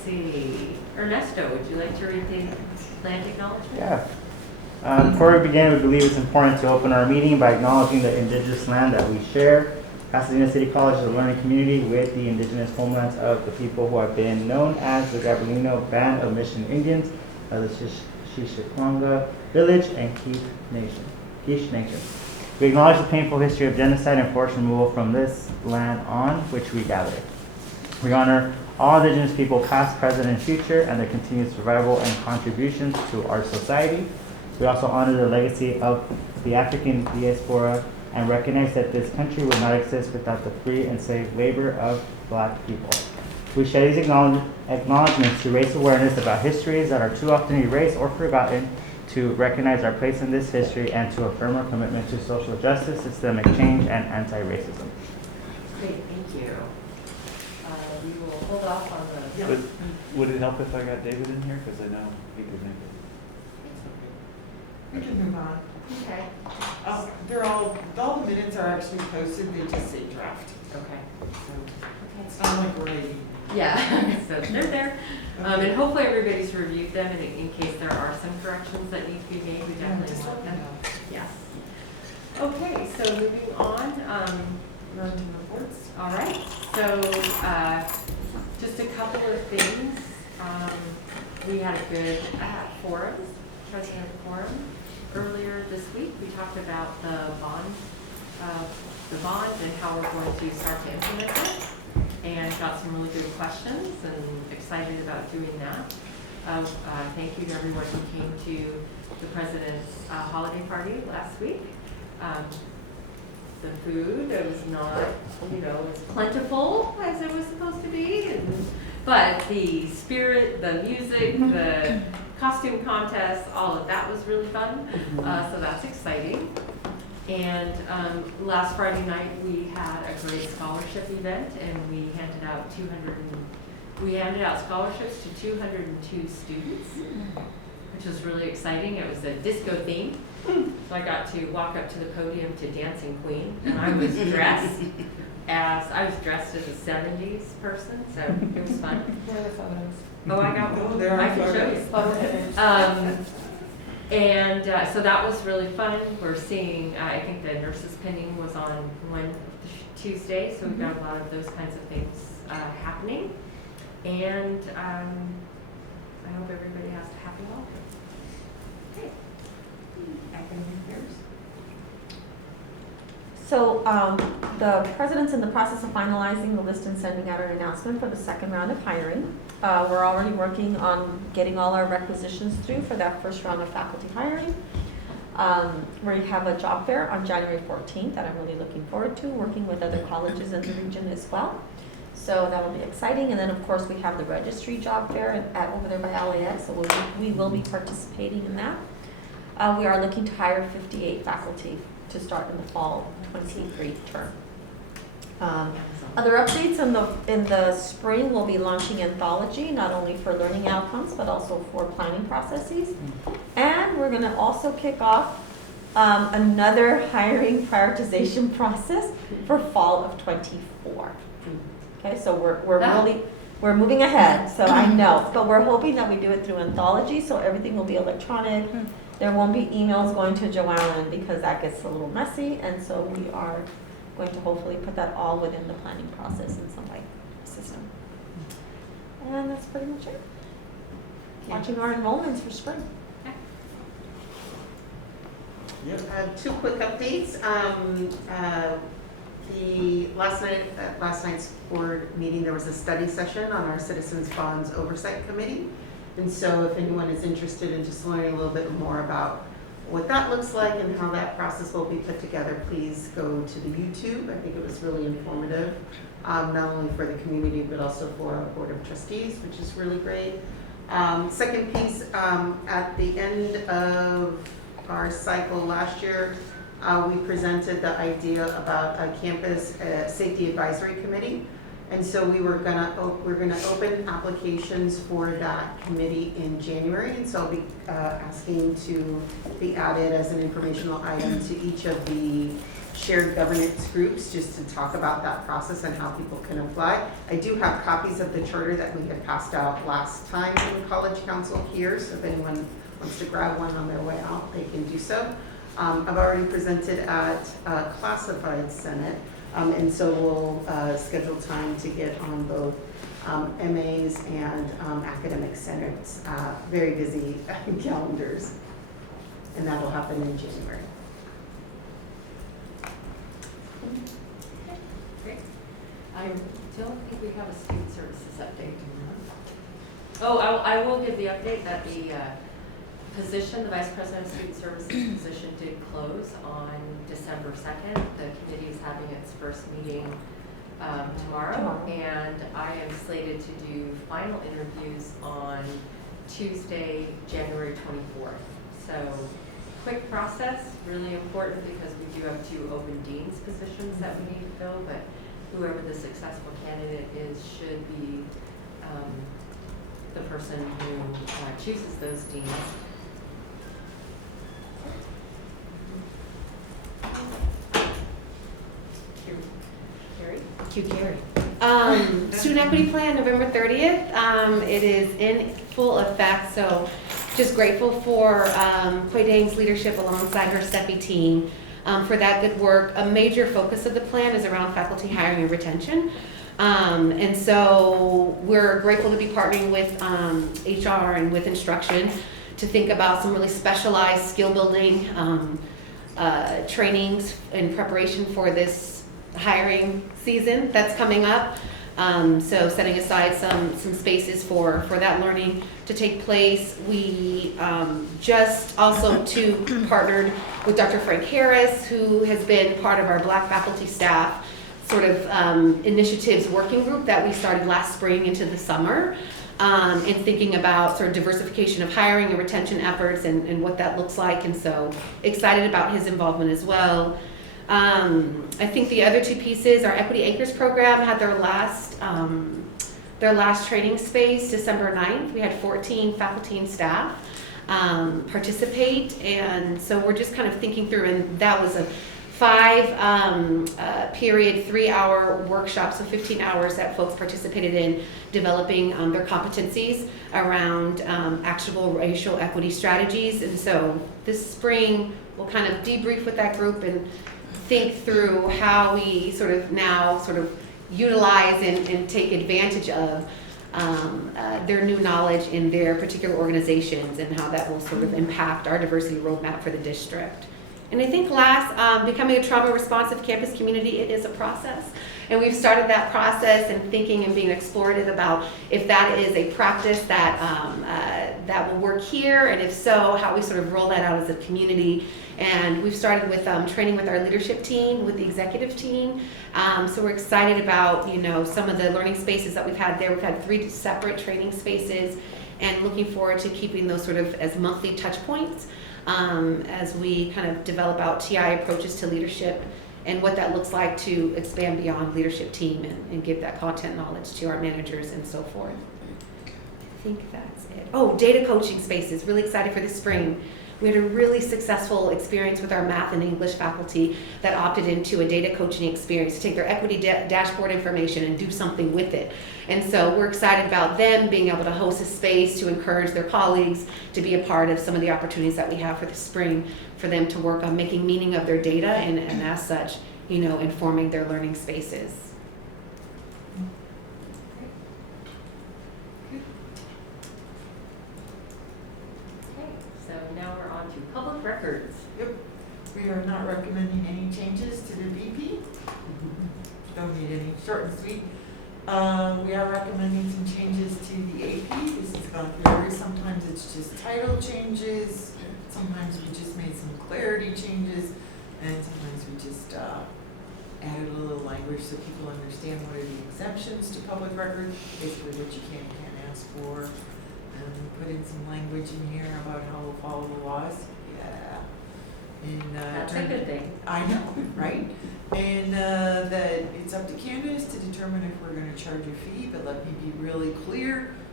see. Ernesto, would you like to read the land acknowledgement? Yeah. Before we begin, we believe it's important to open our meeting by acknowledging the indigenous land that we share. Pasadena City College is a learning community with the indigenous homelands of the people who have been known as the Gabrielino Band of Mission Indians of the Shishikwanga Village and Quiche Nation. We acknowledge the painful history of genocide and forced removal from this land on which we gather. We honor all indigenous people past, present, and future and their continued survival and contributions to our society. We also honor the legacy of the African diaspora and recognize that this country would not exist without the free and safe labor of Black people. We share these acknowledgments to raise awareness about histories that are too often erased or forgotten, to recognize our place in this history, and to affirm our commitment to social justice, systemic change, and anti-racism. Great, thank you. We will hold off on the... Yeah. Would it help if I got David in here? Because I know he could make it. We can move on. Okay. They're all the minutes are actually posted, they just say draft. Okay. So it's not like we're ready. Yeah, so they're there. And hopefully everybody's reviewed them, and in case there are some corrections that need to be made, we definitely want them. Yes. Okay, so moving on. We're on to reports. All right, so just a couple of things. We had a good president forum earlier this week. We talked about the bond and how we're going to start to implement it, and got some really good questions and excited about doing that. Thank you to everyone who came to the president's holiday party last week. The food, it was not, as plentiful as it was supposed to be, but the spirit, the music, the costume contest, all of that was really fun. So that's exciting. And last Friday night we had a great scholarship event, and we handed out scholarships to 202 students, which was really exciting. It was a disco theme. So I got to walk up to the podium to Dancing Queen, and I was dressed as a 70s person, so it was fun. Where are the photos? Oh, I got one. There are I can show you. Photos. And so that was really fun. We're seeing, I think the nurses pinning was on Tuesday, so we've got a lot of those kinds of things happening. And I hope everybody has a happy holiday. Okay. So the president's in the process of finalizing the list and sending out an announcement for the second round of hiring. We're already working on getting all our requisitions through for that first round of faculty hiring. We have a job fair on January 14th that I'm really looking forward to, working with other colleges in the region as well. So that will be exciting. And then of course we have the registry job fair over there by LAX, so we will be participating in that. We are looking to hire 58 faculty to start in the fall 23 term. Other updates in the spring, we'll be launching anthology, not only for learning outcomes, but also for planning processes. And we're gonna also kick off another hiring prioritization process for fall of 24. Okay, so we're moving ahead, so I know, but we're hoping that we do it through anthology, so everything will be electronic. There won't be emails going to Joanne because that gets a little messy, and so we are going to hopefully put that all within the planning process in some way, system. And that's pretty much it. Watching our enrollments for spring. Two quick updates. Last night's board meeting, there was a study session on our Citizens Bonds Oversight Committee. And so if anyone is interested in just learning a little bit more about what that looks like and how that process will be put together, please go to the YouTube. I think it was really informative, not only for the community, but also for our Board of Trustees, which is really great. Second piece, at the end of our cycle last year, we presented the idea about a campus safety advisory committee. And so we're gonna open applications for that committee in January. And so I'll be asking to be added as an informational item to each of the shared governance groups just to talk about that process and how people can apply. I do have copies of the charter that we had passed out last time in the College Council here, so if anyone wants to grab one on their way out, they can do so. I've already presented at Classified Senate, and so we'll schedule time to get on both MAs and academic senates, very busy calendars, and that'll happen in January. Great. I don't think we have a student services update. Oh, I will give the update that the position, the Vice President of Student Services position did close on December 2nd. The committee is having its first meeting tomorrow, and I am slated to do final interviews on Tuesday, January 24th. So quick process, really important because we do have 2 open dean's positions that we need to fill, but whoever the successful candidate is should be the person who chooses those deans. Thank you, Gary. Student equity plan, November 30th. It is in full effect, so just grateful for Hui Dang's leadership alongside her STEPI team for that good work. A major focus of the plan is around faculty hiring and retention. And so we're grateful to be partnering with HR and with instruction to think about some really specialized skill building trainings in preparation for this hiring season that's coming up. So setting aside some spaces for that learning to take place. We just also partnered with Dr. Frank Harris, who has been part of our Black faculty staff sort of initiatives working group that we started last spring into the summer, in thinking about sort of diversification of hiring and retention efforts and what that looks like. And so excited about his involvement as well. I think the other 2 pieces, our Equity Anchors program had their last training space December 9th. We had 14 faculty and staff participate, and so we're just kind of thinking through, and that was a 5-period 3-hour workshop, so 15 hours that folks participated in developing their competencies around actionable racial equity strategies. And so this spring we'll kind of debrief with that group and think through how we sort of utilize and take advantage of their new knowledge in their particular organizations and how that will sort of impact our diversity roadmap for the district. And I think last, becoming a trauma responsive campus community, it is a process. And we've started that process and thinking and being explorative about if that is a practice that will work here, and if so, how we sort of roll that out as a community. And we've started with training with our leadership team, with the executive team. So we're excited about, some of the learning spaces that we've had there. We've had 3 separate training spaces, and looking forward to keeping those sort of as monthly touch points as we kind of develop out TI approaches to leadership and what that looks like to expand beyond leadership team and give that content knowledge to our managers and so forth. I think that's it. Oh, data coaching spaces, really excited for this spring. We had a really successful experience with our math and English faculty that opted into a data coaching experience to take their equity dashboard information and do something with it. And so we're excited about them being able to host a space to encourage their colleagues to be a part of some of the opportunities that we have for the spring for them to work on making meaning of their data and as such, informing their learning spaces. Public records. Yep, we are not recommending any changes to the VP. Don't need any, short and sweet. We are recommending some changes to the AP. This has gone through sometimes it's just title changes, sometimes we just made some clarity changes, and sometimes we just added a little language so people understand what are the exemptions to public records, basically what you can and can't ask for. And put in some language in here about how we'll follow the laws. Yeah. And That's a good thing. I know, right? And that it's up to candidates to determine if we're going to charge a fee, but let me be really clear,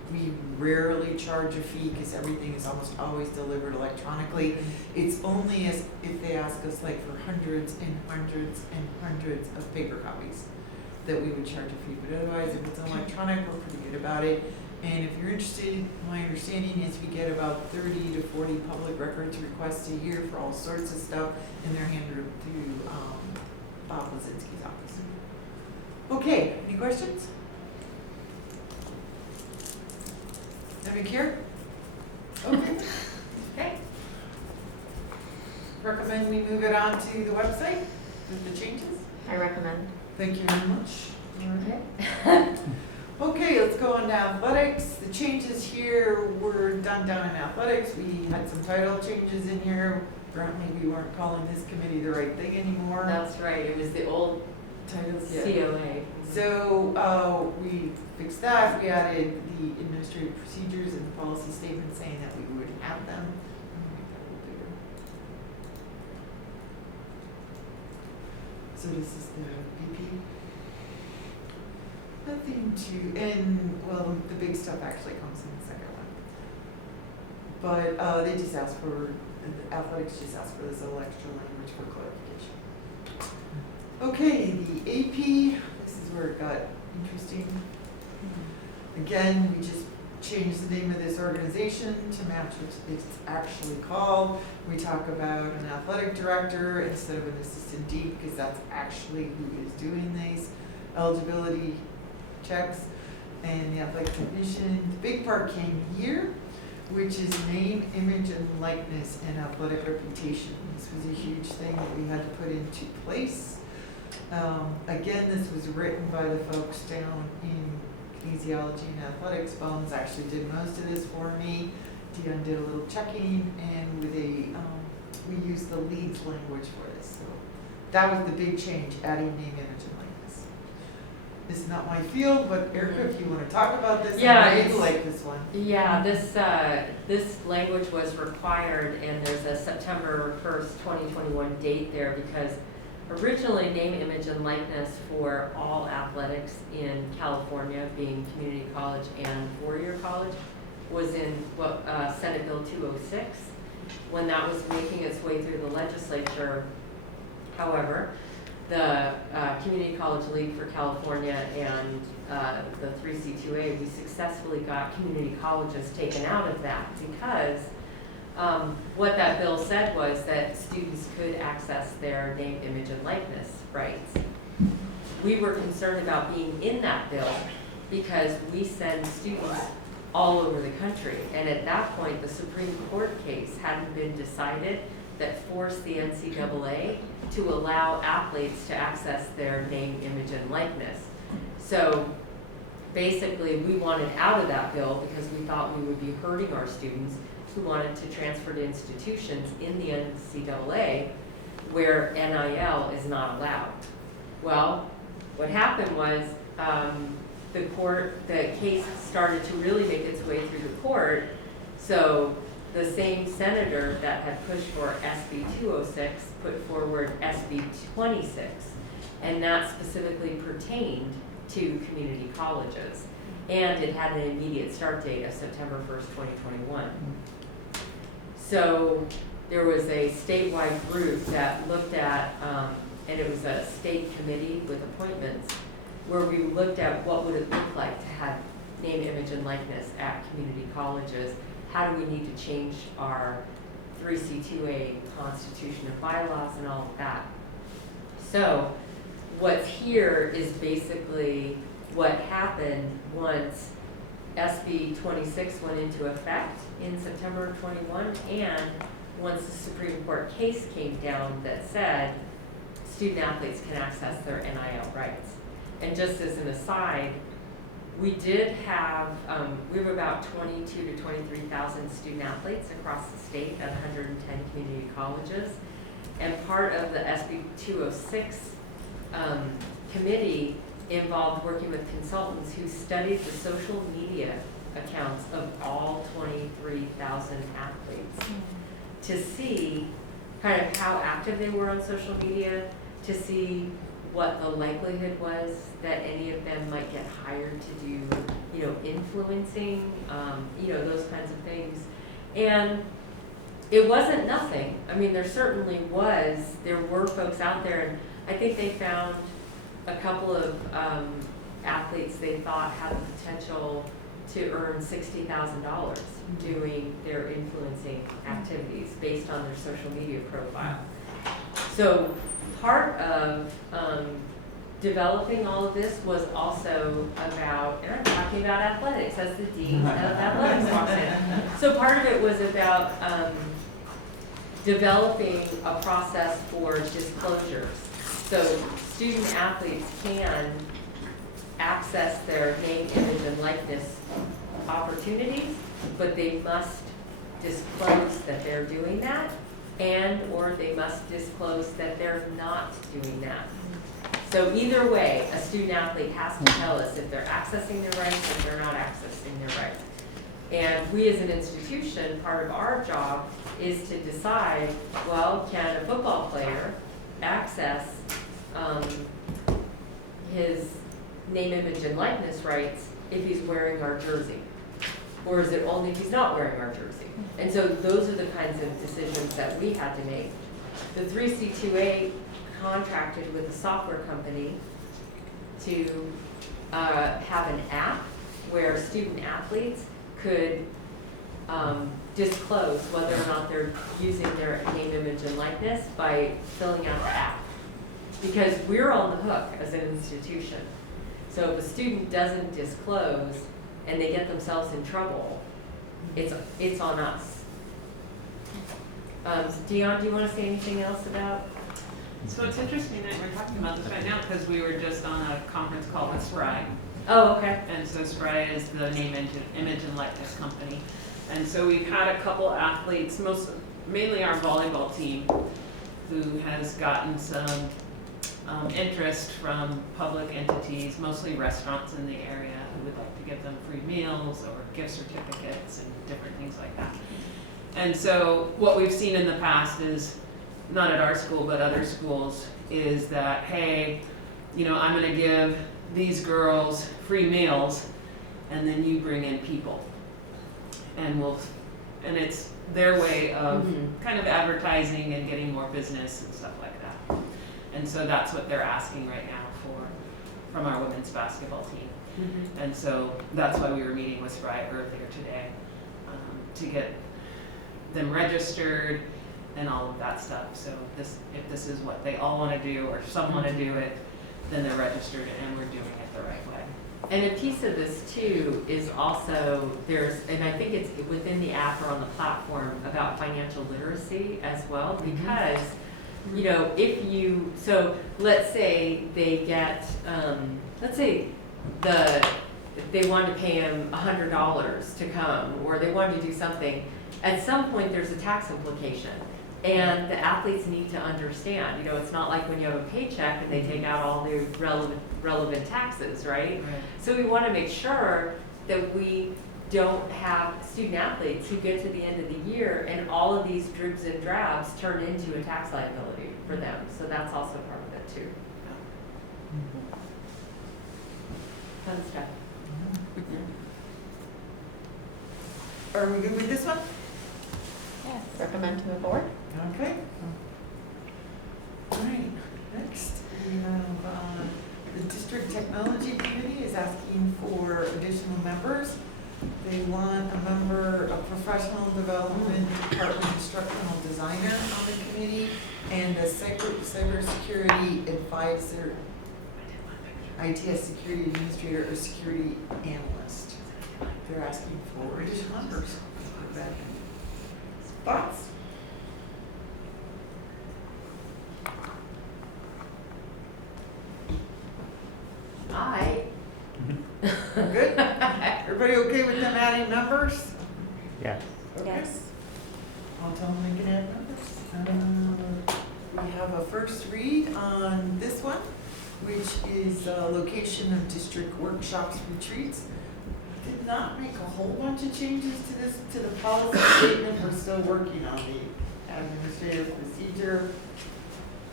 We rarely charge a fee because everything is almost always delivered electronically. It's only as if they ask us like for hundreds and hundreds and hundreds of paper copies that we would charge a fee. But otherwise, if it's electronic, we're pretty good about it. And if you're interested, my understanding is we get about 30 to 40 public records requests a year for all sorts of stuff, and they're handed to Bob Lazinski's office. Okay, any questions? Nobody care? Okay. Okay. Recommend we move it on to the website with the changes. I recommend. Thank you very much. Okay. Okay, let's go on to athletics. The changes here were done down in athletics. We had some title changes in here. Apparently we weren't calling this committee the right thing anymore. That's right, it was the old Titles, COA. So, we fixed that. We added the administrative procedures and the policy statement saying that we would have them. I'm gonna make that a little bigger. So this is the BP. Nothing to, and, well, the big stuff actually comes in the second one. But, they just asked for, the athletics just asked for this little extra language for clarification. Okay, the AP, this is where it got interesting. Again, we just changed the name of this organization to match what it's actually called. We talk about an athletic director instead of an assistant dean because that's actually who is doing these eligibility checks. And the athletic technician, the big part came here, which is name, image, and likeness and athletic reputation. This was a huge thing that we had to put into place. Again, this was written by the folks down in kinesiology and athletics. Bones actually did most of this for me. Dion did a little checking, and with we used the leads language for this. So that was the big change, adding name, image, and likeness. This is not my field, but Erica, if you want to talk about this, Yeah, I it's- like this one. Yeah, this language was required, and there's a September 1st, 2021 date there because originally name, image, and likeness for all athletics in California, being community college and four-year college, was in Senate Bill 206. When that was making its way through the legislature, however, the Community College League for California and the 3C2A, we successfully got community colleges taken out of that because what that bill said was that students could access their name, image, and likeness rights. We were concerned about being in that bill because we send students all over the country. And at that point, the Supreme Court case hadn't been decided that forced the NCAA to allow athletes to access their name, image, and likeness. So basically, we wanted out of that bill because we thought we would be hurting our students who wanted to transfer to institutions in the NCAA where NIL is not allowed. Well, what happened was the case started to really make its way through the court. So the same senator that had pushed for SB 206 put forward SB 26, and that specifically pertained to community colleges. And it had an immediate start date of September 1st, 2021. So there was a statewide group that looked at, and it was a state committee with appointments, where we looked at what would it look like to have name, image, and likeness at community colleges. How do we need to change our 3C2A constitution and bylaws and all of that? So what's here is basically what happened once SB 26 went into effect in September of 21, and once the Supreme Court case came down that said student athletes can access their NIL rights. And just as an aside, we did have, we have about 22 to 23,000 student athletes across the state at 110 community colleges. And part of the SB 206 committee involved working with consultants who studied the social media accounts of all 23,000 athletes to see kind of how active they were on social media, to see what the likelihood was that any of them might get hired to do, you know, influencing, you know, those kinds of things. And it wasn't nothing. I mean, there certainly there were folks out there, and I think they found a couple of athletes they thought had the potential to earn $60,000 doing their influencing activities based on their social media profile. So part of developing all of this was also about, and I'm talking about athletics as the dean of athletics walks in. So part of it was about developing a process for disclosures. So student athletes can access their name, image, and likeness opportunities, but they must disclose that they're doing that, and or they must disclose that they're not doing that. So either way, a student athlete has to tell us if they're accessing their rights or if they're not accessing their rights. And we as an institution, part of our job is to decide, well, can a football player access his name, image, and likeness rights if he's wearing our jersey? Or is it only if he's not wearing our jersey? And so those are the kinds of decisions that we had to make. The 3C2A contracted with a software company to have an app where student athletes could disclose whether or not they're using their name, image, and likeness by filling out the app. Because we're on the hook as an institution. So if a student doesn't disclose and they get themselves in trouble, it's on us. Dion, do you want to say anything else about? So it's interesting that we're talking about this right now because we were just on a conference call with SPRI. Oh, okay. And so SPRI is the name, image, and likeness company. And so we've had a couple athletes, mainly our volleyball team, who has gotten some interest from public entities, mostly restaurants in the area, who would like to give them free meals or gift certificates and different things like that. And so what we've seen in the past is, not at our school, but other schools, is that, hey, you know, I'm gonna give these girls free meals, and then you bring in people. And it's their way of kind of advertising and getting more business and stuff like that. And so that's what they're asking right now from our women's basketball team. And so that's why we were meeting with SPRI earlier today, to get them registered and all of that stuff. So if this is what they all want to do, or some want to do it, then they're registered and we're doing it the right way. And a piece of this too is also and I think it's within the app or on the platform, about financial literacy as well, because you know, so let's say they get, they wanted to pay him $100 to come, or they wanted to do something. At some point, there's a tax implication, and the athletes need to understand. You know, it's not like when you have a paycheck and they take out all the relevant taxes, right? So we want to make sure that we don't have student athletes who get to the end of the year and all of these dribs and drabs turn into a tax liability for them. So that's also part of it too. Fun stuff. Are we good with this one? Yes. Recommend to move forward. Okay. All right, next we have the District Technology Committee is asking for additional members. They want a member, a professional development department instructional designer on the committee, and a cybersecurity advisor, ITS security administrator, or security analyst. They're asking for additional members. Thoughts? Good? Everybody okay with them adding numbers? Yes. Okay. Yes. I'll tell them they can add numbers. We have a first read on this one, which is location of district workshops, retreats. Did not make a whole bunch of changes to the policy statement. We're still working on the administrative procedure.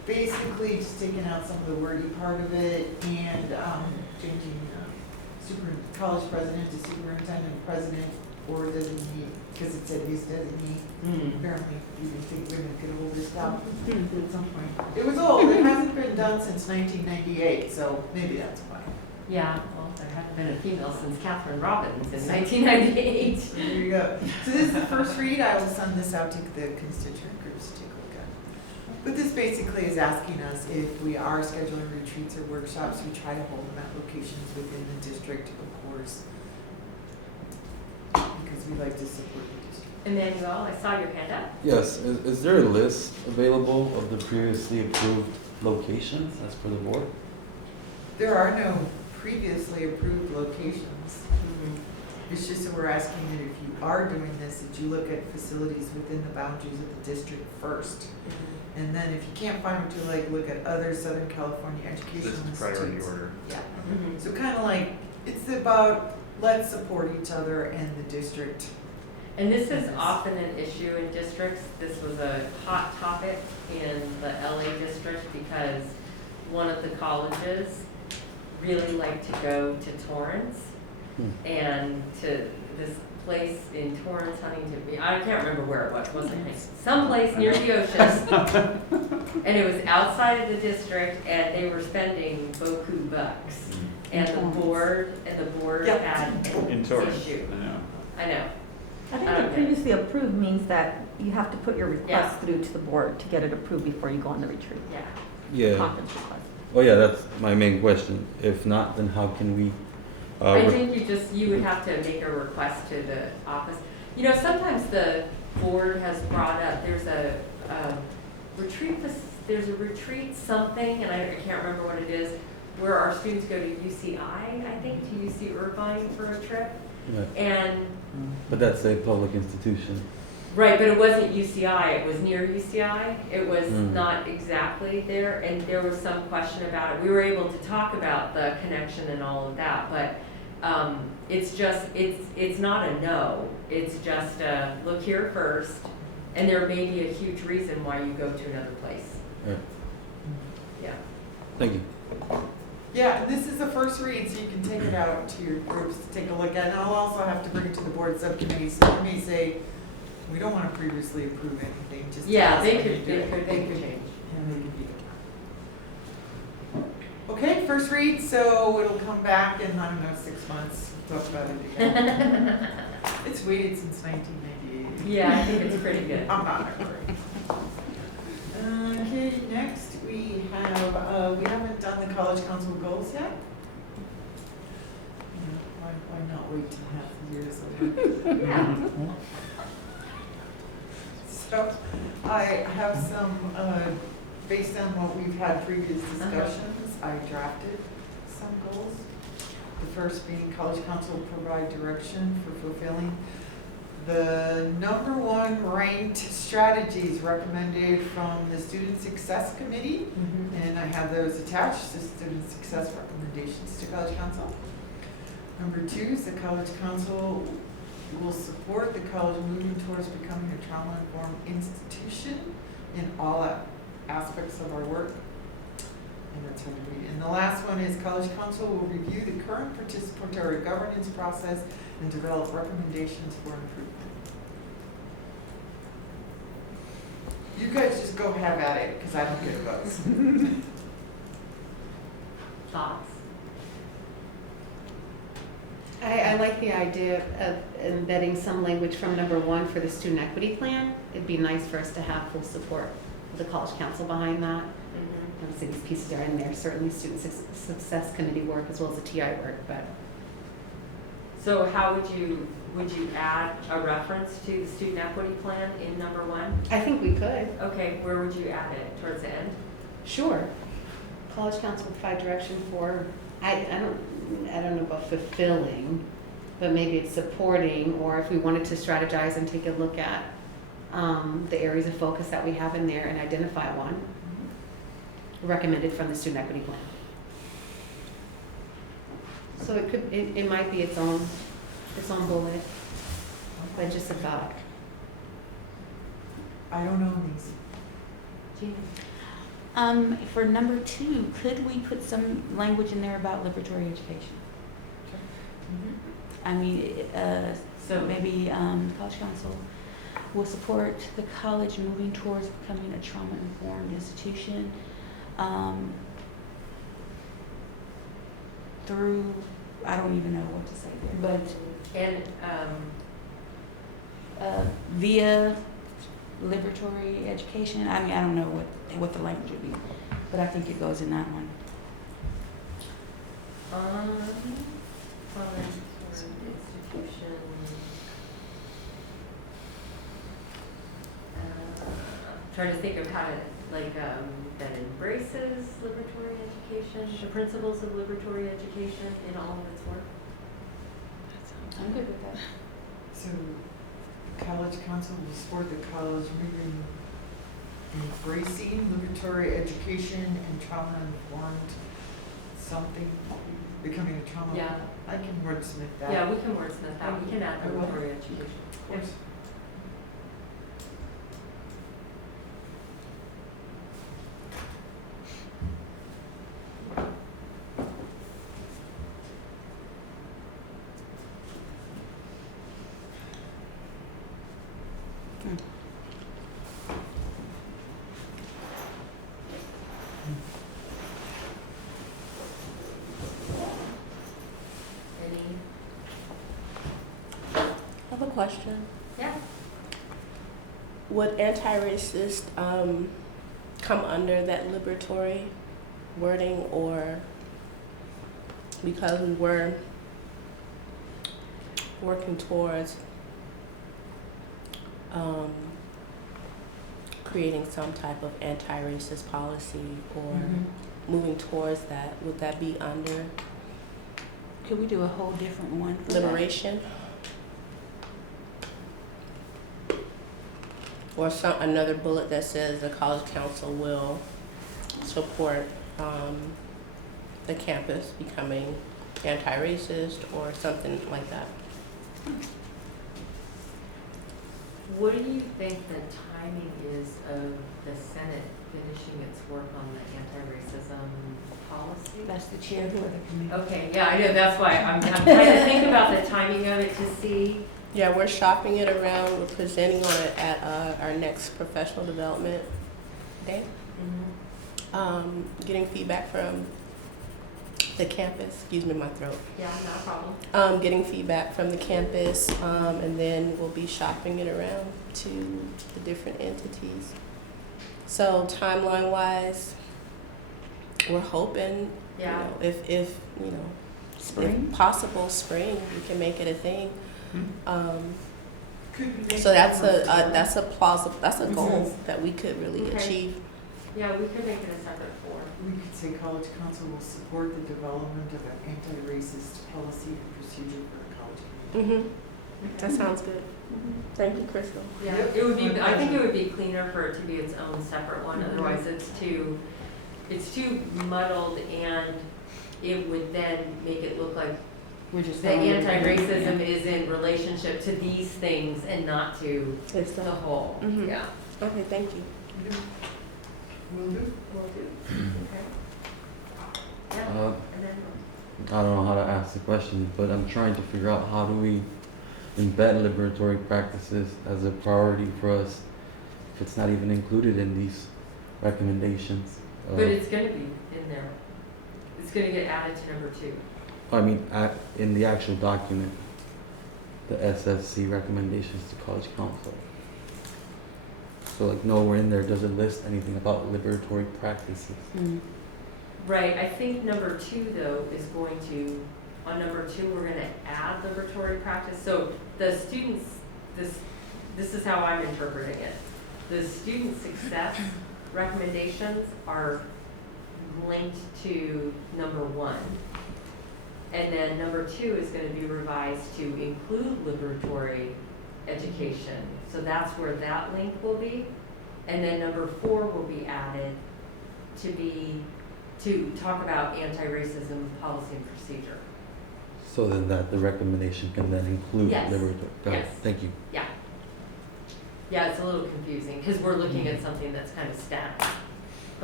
basically just taking out some of the wordy part of it and, changing, college president to superintendent president or designee, because it said he's designee. Apparently, you didn't think women could hold this down at some point. It was old, it hasn't been done since 1998, so maybe that's why. Yeah, well, there hasn't been a female since Catherine Robbins in 1998. There you go. So this is the first read. I will send this out to the constituent groups to take a look at. But this basically is asking us if we are scheduling retreats or workshops, we try to hold them at locations within the district, of course, because we like to support the district. Emmanuel, I saw your hand up. Yes, is there a list available of the previously approved locations as per the board? There are no previously approved locations. It's just that we're asking that if you are doing this, that you look at facilities within the boundaries of the district first. And then if you can't find what you like, look at other Southern California educational This is institutes. priority order. Yeah. So kind of like, it's about, let's support each other and the district. And this is often an issue in districts. This was a hot topic in the LA district because one of the colleges really liked to go to Torrance and to this place in Torrance, Huntington. I can't remember where it was. Wasn't it? Someplace near the ocean. And it was outside of the district, and they were spending beaucoup bucks. And the board had In an Torrance, issue. I know. I know. I think Okay. the previously approved means that you have to put your request Yeah. through to the board to get it approved before you go on the retreat. Yeah. Yeah. Conference request. Oh yeah, that's my main question. If not, then how can we? I think you would have to make a request to the office. You know, sometimes the board has brought up, there's a retreat something, and I can't remember what it is, where our students go to UCI, I think, to UC Irvine for a trip. Right. And, But that's a public institution. right, but it wasn't UCI, it was near UCI. It was Mm. not exactly there, and there was some question about it. We were able to talk about the connection and all of that, but it's not a no. It's just a look here first, and there may be a huge reason why you go to another place. Right. Yeah. Thank you. Yeah, and this is the first read, so you can take it out to your groups to take a look at. And I'll also have to bring it to the board subcommittee, so you may say, we don't want to previously approve anything, just. Yeah, tell us they when you could do it. they could change. Yeah, they could be. Okay, first read, so it'll come back in, I don't know, 6 months, we'll talk about it again. It's waited since 1998. Yeah, I think it's pretty good. I'm not in a hurry. Okay, next we have, we haven't done the college council goals yet. Why not wait till half the year is over? Yeah. So I have some, based on what we've had previous discussions, I drafted some goals. The first being college council will provide direction for fulfilling the #1 ranked strategies recommended from the Student Success Committee. And I have those attached, the student success recommendations to college council. #2 is the college council will support the college moving towards becoming a trauma-informed institution in all aspects of our work. And that's how we read. And the last one is college council will review the current participatory governance process and develop recommendations for improvement. You guys just go have at it, because I don't get votes. Thoughts? I like the idea of embedding some language from #1 for the student equity plan. It'd be nice for us to have full support of the college council behind that. Obviously, these pieces are in there, certainly student success committee work as well as the TI work, but. So how would you add a reference to the student equity plan in #1? I think we could. Okay, where would you add it? Towards the end? Sure. College council will provide direction for, I don't know about fulfilling, but maybe it's supporting, or if we wanted to strategize and take a look at the areas of focus that we have in there and identify one recommended from the student equity plan. So it might be its own bullet, but just a thought. I don't know these. Gina? For number 2, could we put some language in there about liberatory education? I mean, so maybe College Council will support the college moving towards becoming a trauma-informed institution through, I don't even know what to say there, but via liberatory education. I mean, I don't know what the language would be, but I think it goes in that one. College or institution. Trying to think of how to, that embraces liberatory education, the principles of liberatory education in all of its work. I'm good with that. So, College Council will support the college moving, embracing liberatory education and trauma-informed something, becoming a trauma. Yeah. I can wordsmith that. Yeah, we can wordsmith that. We can add I will. liberatory education. Of course. Any? I have a question. Yeah. Would anti-racist come under that liberatory wording, or because we were working towards creating some type of anti-racist policy or moving towards that, would that be under Could we do a whole different one for that? liberation? Or another bullet that says the college council will support the campus becoming anti-racist or something like that. What do you think the timing is of the Senate finishing its work on the anti-racism policy? That's the chair for the committee. Okay, yeah, I know, that's why I'm trying to think about the timing of it to see. Yeah, we're shopping it around. We're presenting on it at our next professional development day. Getting feedback from the campus. Excuse me, my throat. Yeah, not a problem. Getting feedback from the campus, and then we'll be shopping it around to the different entities. So timeline-wise, we're hoping, Yeah. if you know, Spring? if possible, spring, we can make it a thing. Could we make So that's it a plausible, that's a goal Mhm. that we could really Okay. achieve. Yeah, we could make it a separate form. We could say College Council will support the development of an anti-racist policy and procedure for the college community. That sounds good. Thank you, Crystal. Yeah, Yep. it would be, I think it would be cleaner for it to be its own separate one, Mhm. otherwise it's too muddled, and it would then make it look like We're just the throwing it anti-racism is in relationship to these things and not to It's the whole. Mhm. Yeah. Okay, thank you. Will do. Will do. Okay. Yeah, and then, I don't know how to ask the question, but I'm trying to figure out how do we embed liberatory practices as a priority for us if it's not even included in these recommendations. but it's gonna be in there. It's gonna get added to number 2. I mean, in the actual document, the SFC recommendations to College Council. So like nowhere in there does it list anything about liberatory practices. Right, I think number 2 though is going to, on number 2, we're gonna add liberatory practice. So the students, this is how I'm interpreting it. The student success recommendations are linked to number 1. And then number 2 is gonna be revised to include liberatory education. So that's where that link will be. And then number 4 will be added to talk about anti-racism policy and procedure. So then that the recommendation can then include Yes. liberatory. Got it. Yes. Thank you. Yeah, it's a little confusing because we're looking at something that's kind of static.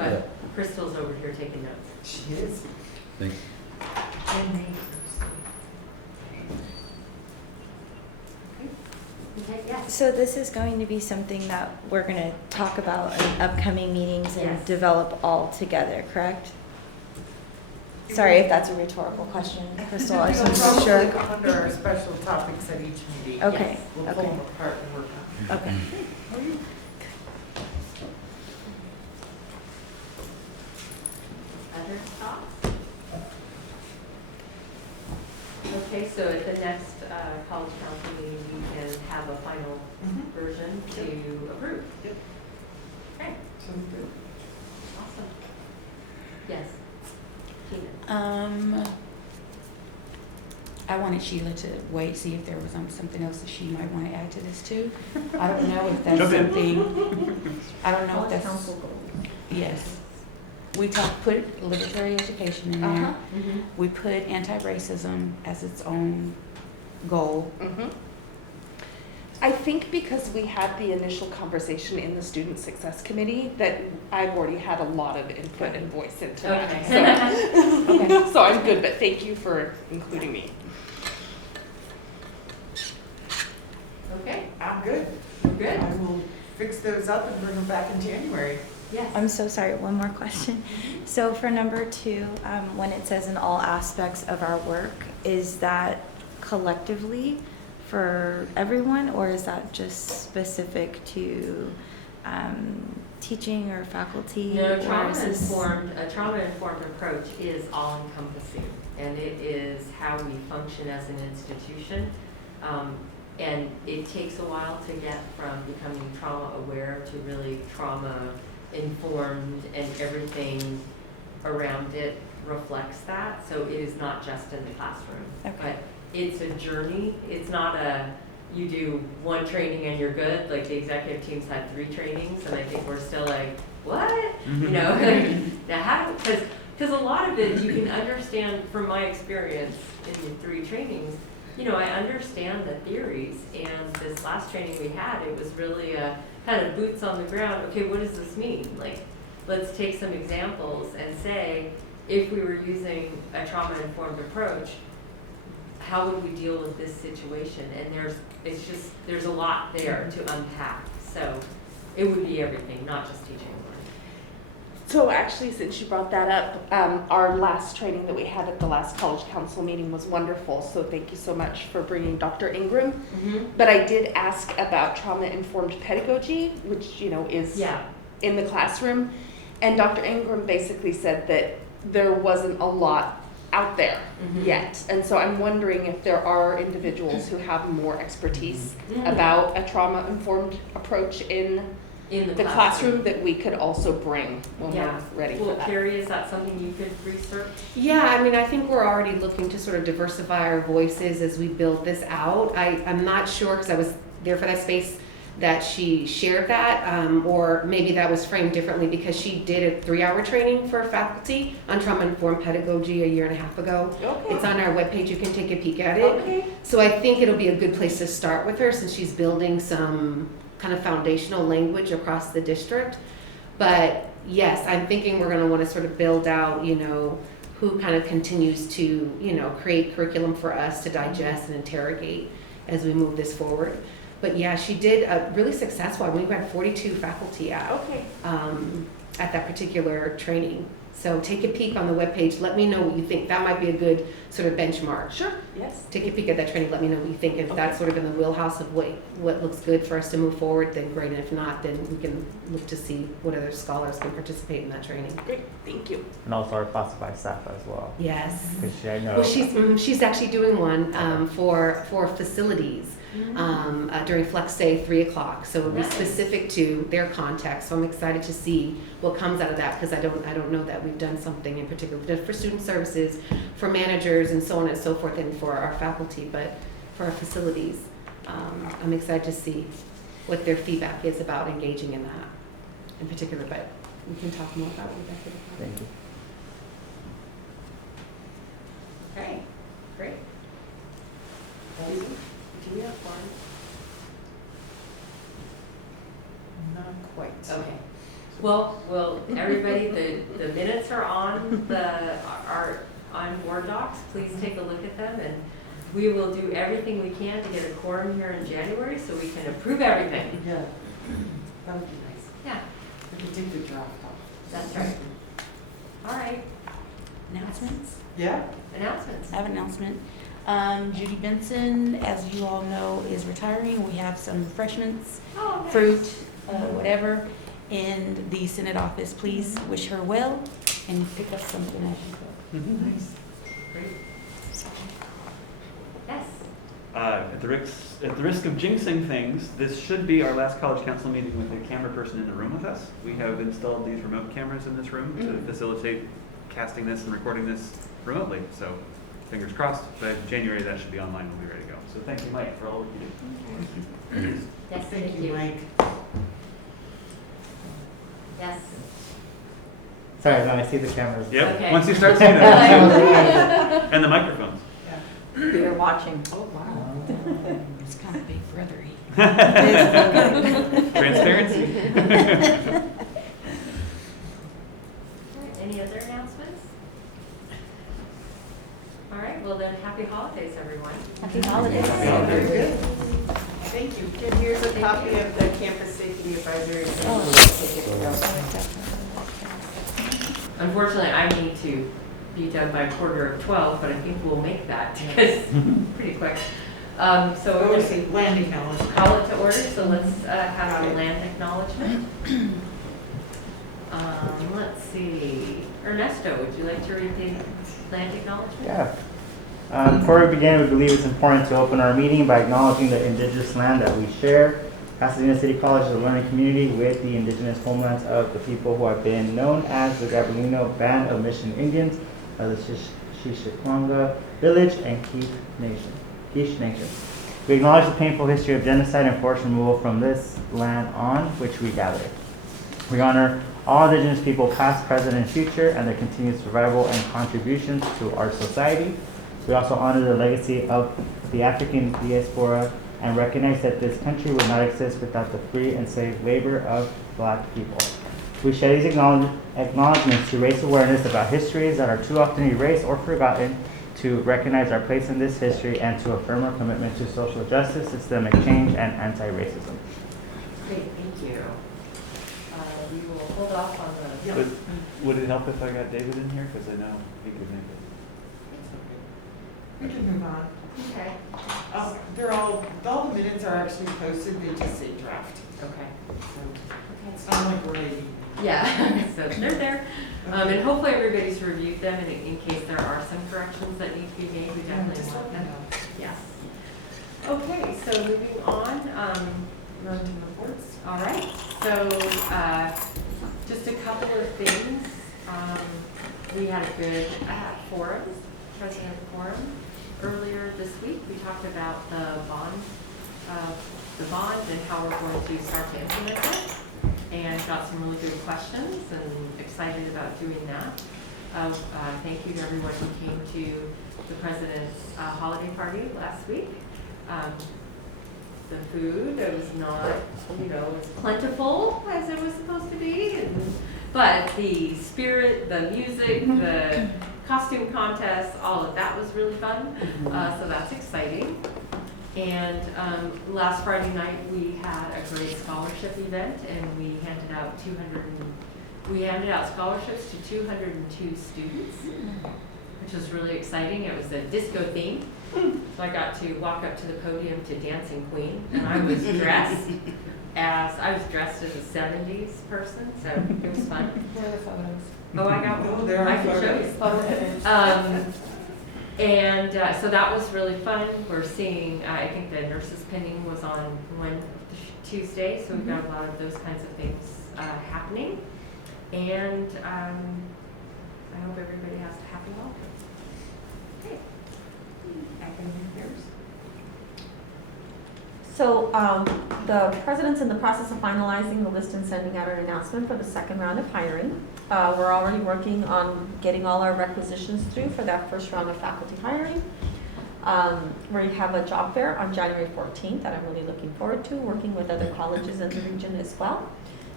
Yeah. but Crystal's over here taking notes. She is. Thanks. And me. Okay, yes. So this is going to be something that we're going to talk about in upcoming meetings and Yes. develop all together, correct? Sorry if that's a rhetorical question, Crystal. I just want to make sure. We'll probably go under our special topics at each meeting. Okay, We'll pull okay, them apart and work on okay. Other thoughts? Okay, so at the next college council meeting, we can have a final Mhm. version to approve. Yep. Okay, Sounds good. awesome. Yes, Tina. I wanted Sheila to wait, see if there was something else that she might want to add to this too. I don't know if that's Jump in. something, I don't know if College that's, council goals. yes. We put libertary education in there. Mm-hmm. We put anti-racism as its own goal. I think because we had the initial conversation in the Student Success Committee that I've already had a lot of input and voice into that. So, Okay. so I'm good, but thank you for including me. Okay, I'm good. we're good? I will fix those up and bring them back in January. Yes. I'm so sorry, one more question. So for number 2, when it says in all aspects of our work, is that collectively for everyone, or is that just specific to teaching or faculty? No, or is this- a trauma-informed approach is all-encompassing, and it is how we function as an institution. And it takes a while to get from becoming trauma-aware to really trauma-informed, and everything around it reflects that. So it is not just in the classroom. Okay. But it's a journey. It's not you do one training and you're good. Like the executive team's had 3 trainings, and I think we're still like, what? You know, now how, because a lot of it you can understand from my experience in the 3 trainings. You know, I understand the theories, and this last training we had, it was really a kind of boots on the ground. Okay, what does this mean? Like, let's take some examples and say, if we were using a trauma-informed approach, how would we deal with this situation? And there's a lot there to unpack. So it would be everything, not just teaching and learning. So actually, since you brought that up, our last training that we had at the last college council meeting was wonderful. So thank you so much for bringing Dr. Ingram. Mm-hmm. But I did ask about trauma-informed pedagogy, which, is Yeah. in the classroom. And Dr. Ingram basically said that there wasn't a lot out there Mhm. yet. And so I'm wondering if there are individuals who have more expertise Mhm. about a trauma-informed approach in the classroom that we could also bring when Yeah. we're ready for Well, that. Carrie, is that something you could research? Yeah, I mean, I think we're already looking to sort of diversify our voices as we build this out. I'm not sure, because I was there for that space, that she shared that, or maybe that was framed differently because she did a 3-hour training for faculty on trauma-informed pedagogy a year and a half ago. Okay. It's on our webpage, you can take a peek at it. Okay. So I think it'll be a good place to start with her, since she's building some kind of foundational language across the district. But yes, I'm thinking we're gonna wanna sort of build out, who kind of continues to, create curriculum for us to digest and interrogate as we move this forward. But yeah, she did a really successful, we had 42 faculty at that particular training. So take a peek on the webpage, let me know what you think. That might be a good sort of benchmark. Sure, yes. Take a peek at that training, let me know what you think. If that's sort of in the wheelhouse of what looks good for us to move forward, then great. And if not, then we can look to see what other scholars can participate in that training. Great, thank you. And also our classified staff as well. Yes. Because I know. Well, she's actually doing one for facilities during Flex Day 3 o'clock. So it'll be Nice. specific to their context. So I'm excited to see what comes out of that, because I don't know that we've done something in particular. We've done for student services, for managers, and so on and so forth, and for our faculty. But for our facilities, I'm excited to see what their feedback is about engaging in that in particular. But we can talk more about it. Thank you. Okay, great. Do we have one? Not quite. Okay. Well, everybody, the minutes are on on Board Docs. Please take a look at them, and we will do everything we can to get a quorum here in January so we can approve everything. Yeah, that would be nice. Yeah, We could take the draft off. that's right. All right, Announcements? Yeah? announcements. I have an announcement. Judy Benson, as you all know, is retiring. We have some refreshments, Oh, nice. fruit, whatever, in the Senate office. Please wish her well and pick up something as you go. Nice. Great. Yes. At the risk of jinxing things, this should be our last college council meeting with a camera person in the room with us. We have installed these remote cameras in this room to facilitate casting this and recording this remotely. So fingers crossed, by January that should be online and we'll be ready to go. So thank you, Mike, for all the work you do. Yes, Thank you, Mike. Yes. Sorry, no, I see the cameras. Yep, Okay. once you start seeing that. And the microphones. You're watching. Oh, wow. It's kind of big brothery. Transparency. All right, any other announcements? All right, well then, happy holidays, everyone. Happy holidays. Very good. Thank you. Kim, here's a copy of the Campus Safety Advisory. Unfortunately, I need to be done by 11:45, but I think we'll make that because pretty quick. So we're Oh, going see, land acknowledgement. to call it to order, so let's have a land acknowledgement. Let's see, Ernesto, would you like to read the land acknowledgement? Yeah. Before we begin, we believe it's important to open our meeting by acknowledging the indigenous land that we share. Pasadena City College is a learning community with the indigenous homelands of the people who have been known as the Gabrielino Band of Mission Indians of the Shishikwanga Village and Quiche Nation. We acknowledge the painful history of genocide and forced removal from this land on which we gather. We honor all indigenous people past, present, and future and their continued survival and contributions to our society. We also honor the legacy of the African diaspora and recognize that this country would not exist without the free and safe labor of Black people. We share these acknowledgments to raise awareness about histories that are too often erased or forgotten, to recognize our place in this history, and to affirm our commitment to social justice, systemic change, and anti-racism. Great, thank you. We will hold off on the. But would it help if I got David in here? Because I know he could make it. We can move on. Okay. They're all the minutes are actually posted, they just say draft. Okay. It's not like we're ready. Yeah, so they're there. And hopefully everybody's reviewed them, and in case there are some corrections that need to be made, we definitely Just want let me them. know. Yes. Okay, so moving on, Run to reports. all right, so, just a couple of things. We had a good, president forum earlier this week. We talked about the bond and how we're going to start to implement it, and got some really good questions, and excited about doing that. Thank you to everyone who came to the president's holiday party last week. The food, it was not, as plentiful as it was supposed to be, but the spirit, the music, the costume contests, all of that was really fun. So that's exciting. And last Friday night we had a great scholarship event, and we handed out scholarships to 202 students, which was really exciting. It was a disco theme. So I got to walk up to the podium to Dancing Queen, and I was dressed as a 70s person, so it was fun. Where are the photos? Oh, I got Oh, one. there are I can show you. photos. And so that was really fun. We're seeing, I think the nurses pinning was on Tuesday, so we've got a lot of those kinds of things happening. And I hope everybody has a happy holiday. Okay. Back in yours. So the president's in the process of finalizing the list and sending out an announcement for the second round of hiring. We're already working on getting all our requisitions through for that first round of faculty hiring. We have a job fair on January 14th that I'm really looking forward to, working with other colleges in the region as well.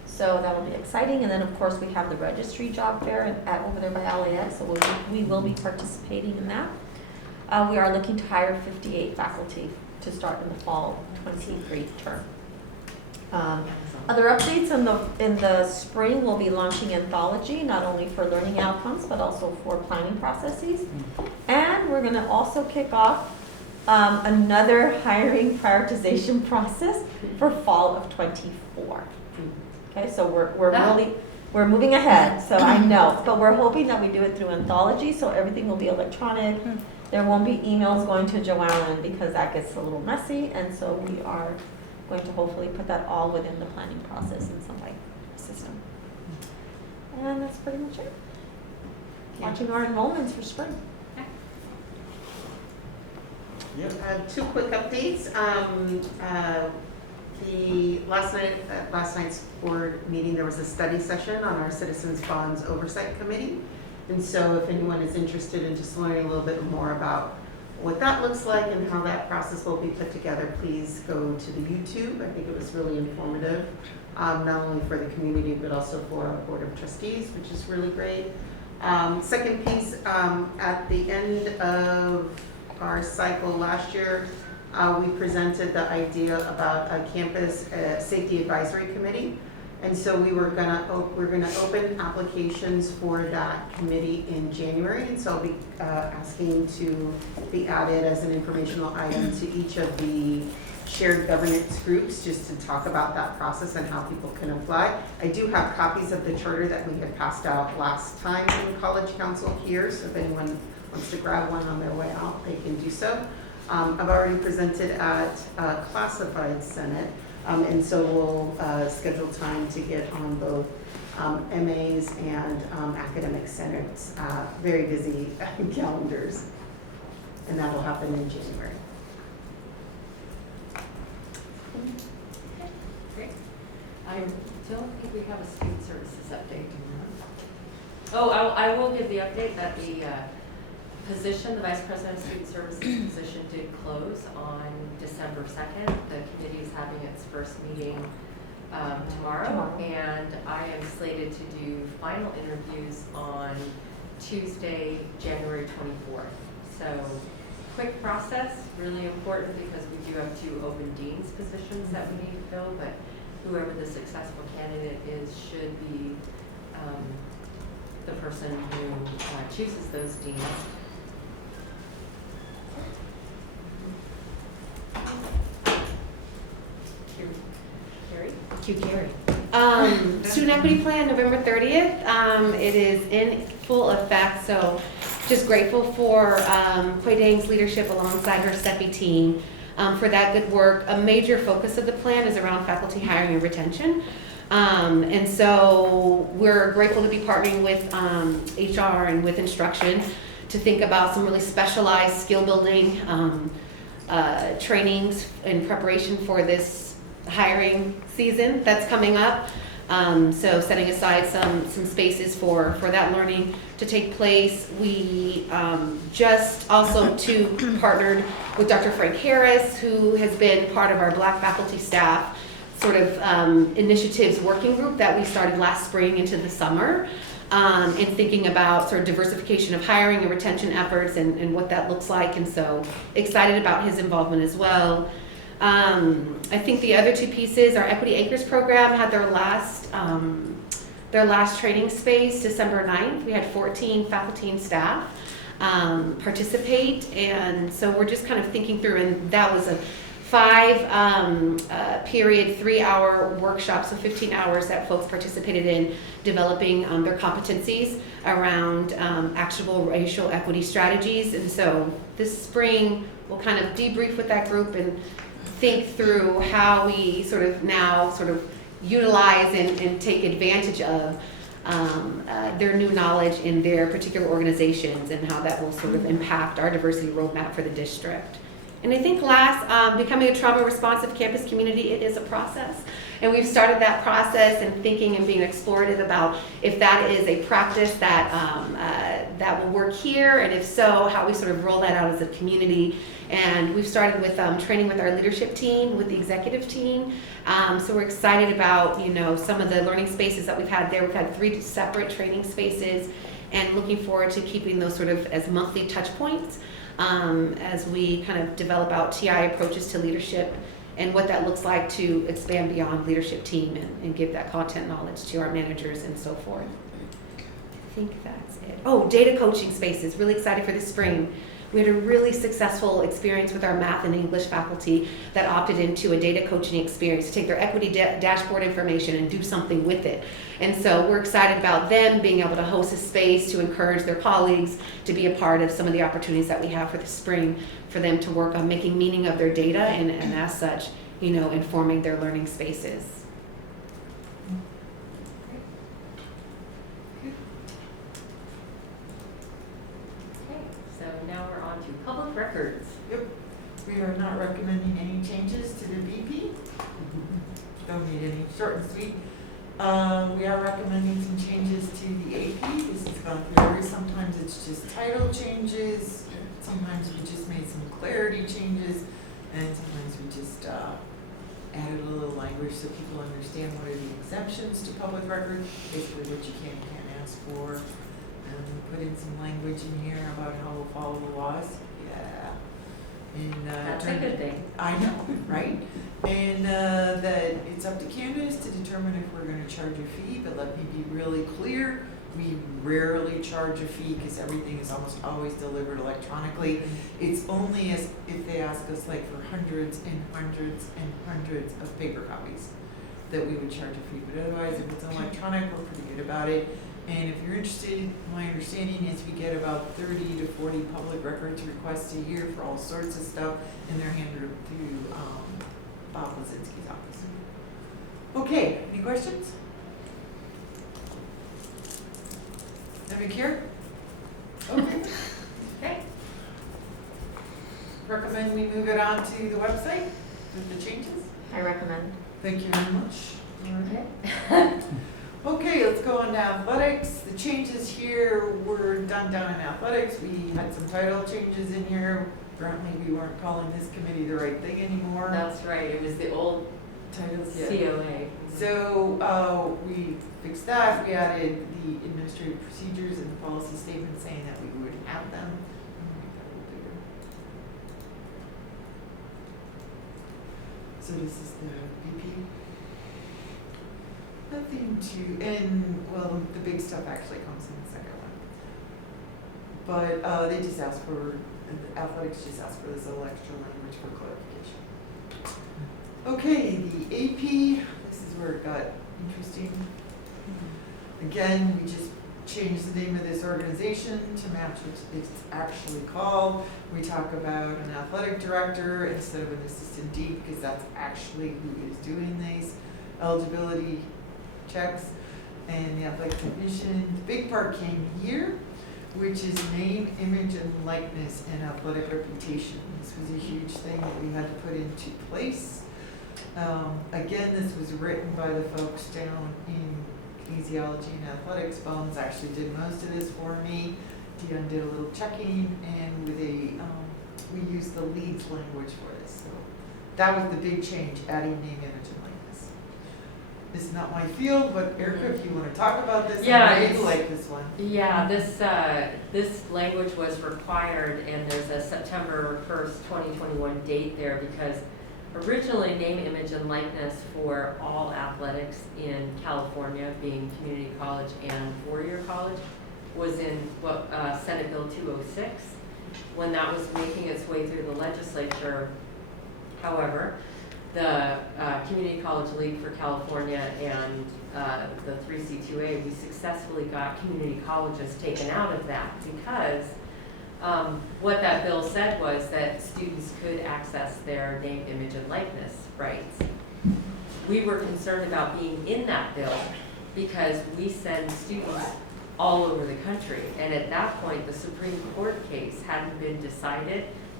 So that'll be exciting. And then, of course, we have the registry job fair over there by LAX, so we will be participating in that. We are looking to hire 58 faculty to start in the fall 23 term. Other updates in the spring, we'll be launching anthology, not only for learning outcomes, but also for planning processes. And we're gonna also kick off another hiring prioritization process for fall of 24. Okay, so we're moving ahead, so I know, but we're hoping that we do it through anthology, so everything will be electronic. There won't be emails going to Joanne because that gets a little messy, and so we are going to hopefully put that all within the planning process in some way, system. And that's pretty much it. Watching our enrollments for spring. Two quick updates. Last night's board meeting, there was a study session on our Citizens Bonds Oversight Committee. And so if anyone is interested in just learning a little bit more about what that looks like and how that process will be put together, please go to the YouTube. I think it was really informative, not only for the community, but also for our Board of Trustees, which is really great. Second piece, at the end of our cycle last year, we presented the idea about a campus safety advisory committee. And so we're gonna open applications for that committee in January. And so I'll be asking to be added as an informational item to each of the shared governance groups, just to talk about that process and how people can apply. I do have copies of the charter that we had passed out last time in College Council here, so if anyone wants to grab one on their way out, they can do so. I've already presented at Classified Senate, and so we'll schedule time to get on both MAs and academic senate, very busy calendars, and that'll happen in January. Great. I don't think we have a student services update. Oh, I will give the update that the position, the Vice President of Student Services position did close on December 2nd. The committee is having its first meeting tomorrow, and I am slated to do final interviews on Tuesday, January 24th. So quick process, really important because we do have 2 open dean's positions that we need to fill, but whoever the successful candidate is should be the person who chooses those deans. Carrie. Student equity plan, November 30th. It is in full effect, so just grateful for Hui Dang's leadership alongside her STEPI team for that good work. A major focus of the plan is around faculty hiring and retention. And so we're grateful to be partnering with HR and with instruction to think about some really specialized skill building trainings in preparation for this hiring season that's coming up. So setting aside some spaces for that learning to take place. We just also partnered with Dr. Frank Harris, who has been part of our Black faculty staff sort of initiatives working group that we started last spring into the summer, in thinking about sort of diversification of hiring and retention efforts and what that looks like. And so excited about his involvement as well. I think the other 2 pieces, our Equity Anchors program had their last training space December 9th. We had 14 faculty and staff participate, and so we're just kind of thinking through, and that was a 5-period 3-hour workshop, so 15 hours that folks participated in developing their competencies around actionable racial equity strategies. And so this spring we'll kind of debrief with that group and think through how we sort of utilize and take advantage of their new knowledge in their particular organizations and how that will sort of impact our diversity roadmap for the district. And I think last, becoming a trauma responsive campus community, it is a process. And we've started that process and thinking and being explorative about if that is a practice that, that will work here, and if so, how we sort of roll that out as a community. And we've started with training with our leadership team, with the executive team. So we're excited about, you know, some of the learning spaces that we've had there. We've had 3 separate training spaces, and looking forward to keeping those sort of as monthly touch points as we kind of develop out TI approaches to leadership and what that looks like to expand beyond leadership team and give that content knowledge to our managers and so forth. I think that's it. Oh, data coaching spaces, really excited for this spring. We had a really successful experience with our math and English faculty that opted into a data coaching experience to take their equity dashboard information and do something with it. And so we're excited about them being able to host a space to encourage their colleagues to be a part of some of the opportunities that we have for the spring, for them to work on making meaning of their data and as such, you know, informing their learning spaces. Okay, so now we're on to public records. Yep, we are not recommending any changes to the BP. Don't need any, short and sweet. We are recommending some changes to the AP. This has gone through, sometimes it's just title changes, sometimes we just made some clarity changes, and sometimes we just added a little language so people understand what are the exemptions to public record, basically what you can and can't ask for. And we put in some language in here about how we'll follow the laws. Yeah. And, That's a good thing. I know, right? And that it's up to Candace to determine if we're going to charge a fee, but let me be really clear, we rarely charge a fee because everything is almost always delivered electronically. It's only as if they ask us like for hundreds and hundreds and hundreds of paper copies that we would charge a fee, but otherwise if it's electronic, we're pretty good about it. And if you're interested, my understanding is we get about 30 to 40 public records requests a year for all sorts of stuff, and they're handed through Bob Lazinski's office. Okay, any questions? Nothing here? Okay. Okay. Recommend we move it on to the website with the changes? I recommend. Thank you very much. Okay. Okay, let's go on to athletics. The changes here were done down in athletics. We had some title changes in here. Apparently we weren't calling this committee the right thing anymore. That's right, it was the old Titles, COA. So we fixed that. We added the administrative procedures and the policy statement saying that we would have them. I'm gonna make that a little bigger. So this is the BP. Nothing to, and well, the big stuff actually comes in the second one. But they just asked for, the athletics just asked for this little extra language for clarification. Okay, the AP, this is where it got interesting. Again, we just changed the name of this organization to match what it's actually called. We talk about an athletic director instead of an assistant dean because that's actually who is doing these eligibility checks. And the athletic technician, the big part came here, which is name, image, and likeness and athletic reputation. This was a huge thing that we had to put into place. Again, this was written by the folks down in kinesiology and athletics. Bones actually did most of this for me. Dion did a little checking, and with we used the leads language for this. So that was the big change, adding name, image, and likeness. This is not my field, but Erica, if you want to talk about this, Yeah, I really like this one. Yeah, this language was required, and there's a September 1st, 2021 date there because originally name, image, and likeness for all athletics in California, being community college and four-year college, was in Senate Bill 206. When that was making its way through the legislature, however, the Community College League for California and the 3C2A, we successfully got community colleges taken out of that because what that bill said was that students could access their name, image, and likeness rights. We were concerned about being in that bill because we send students all over the country. And at that point, the Supreme Court case hadn't been decided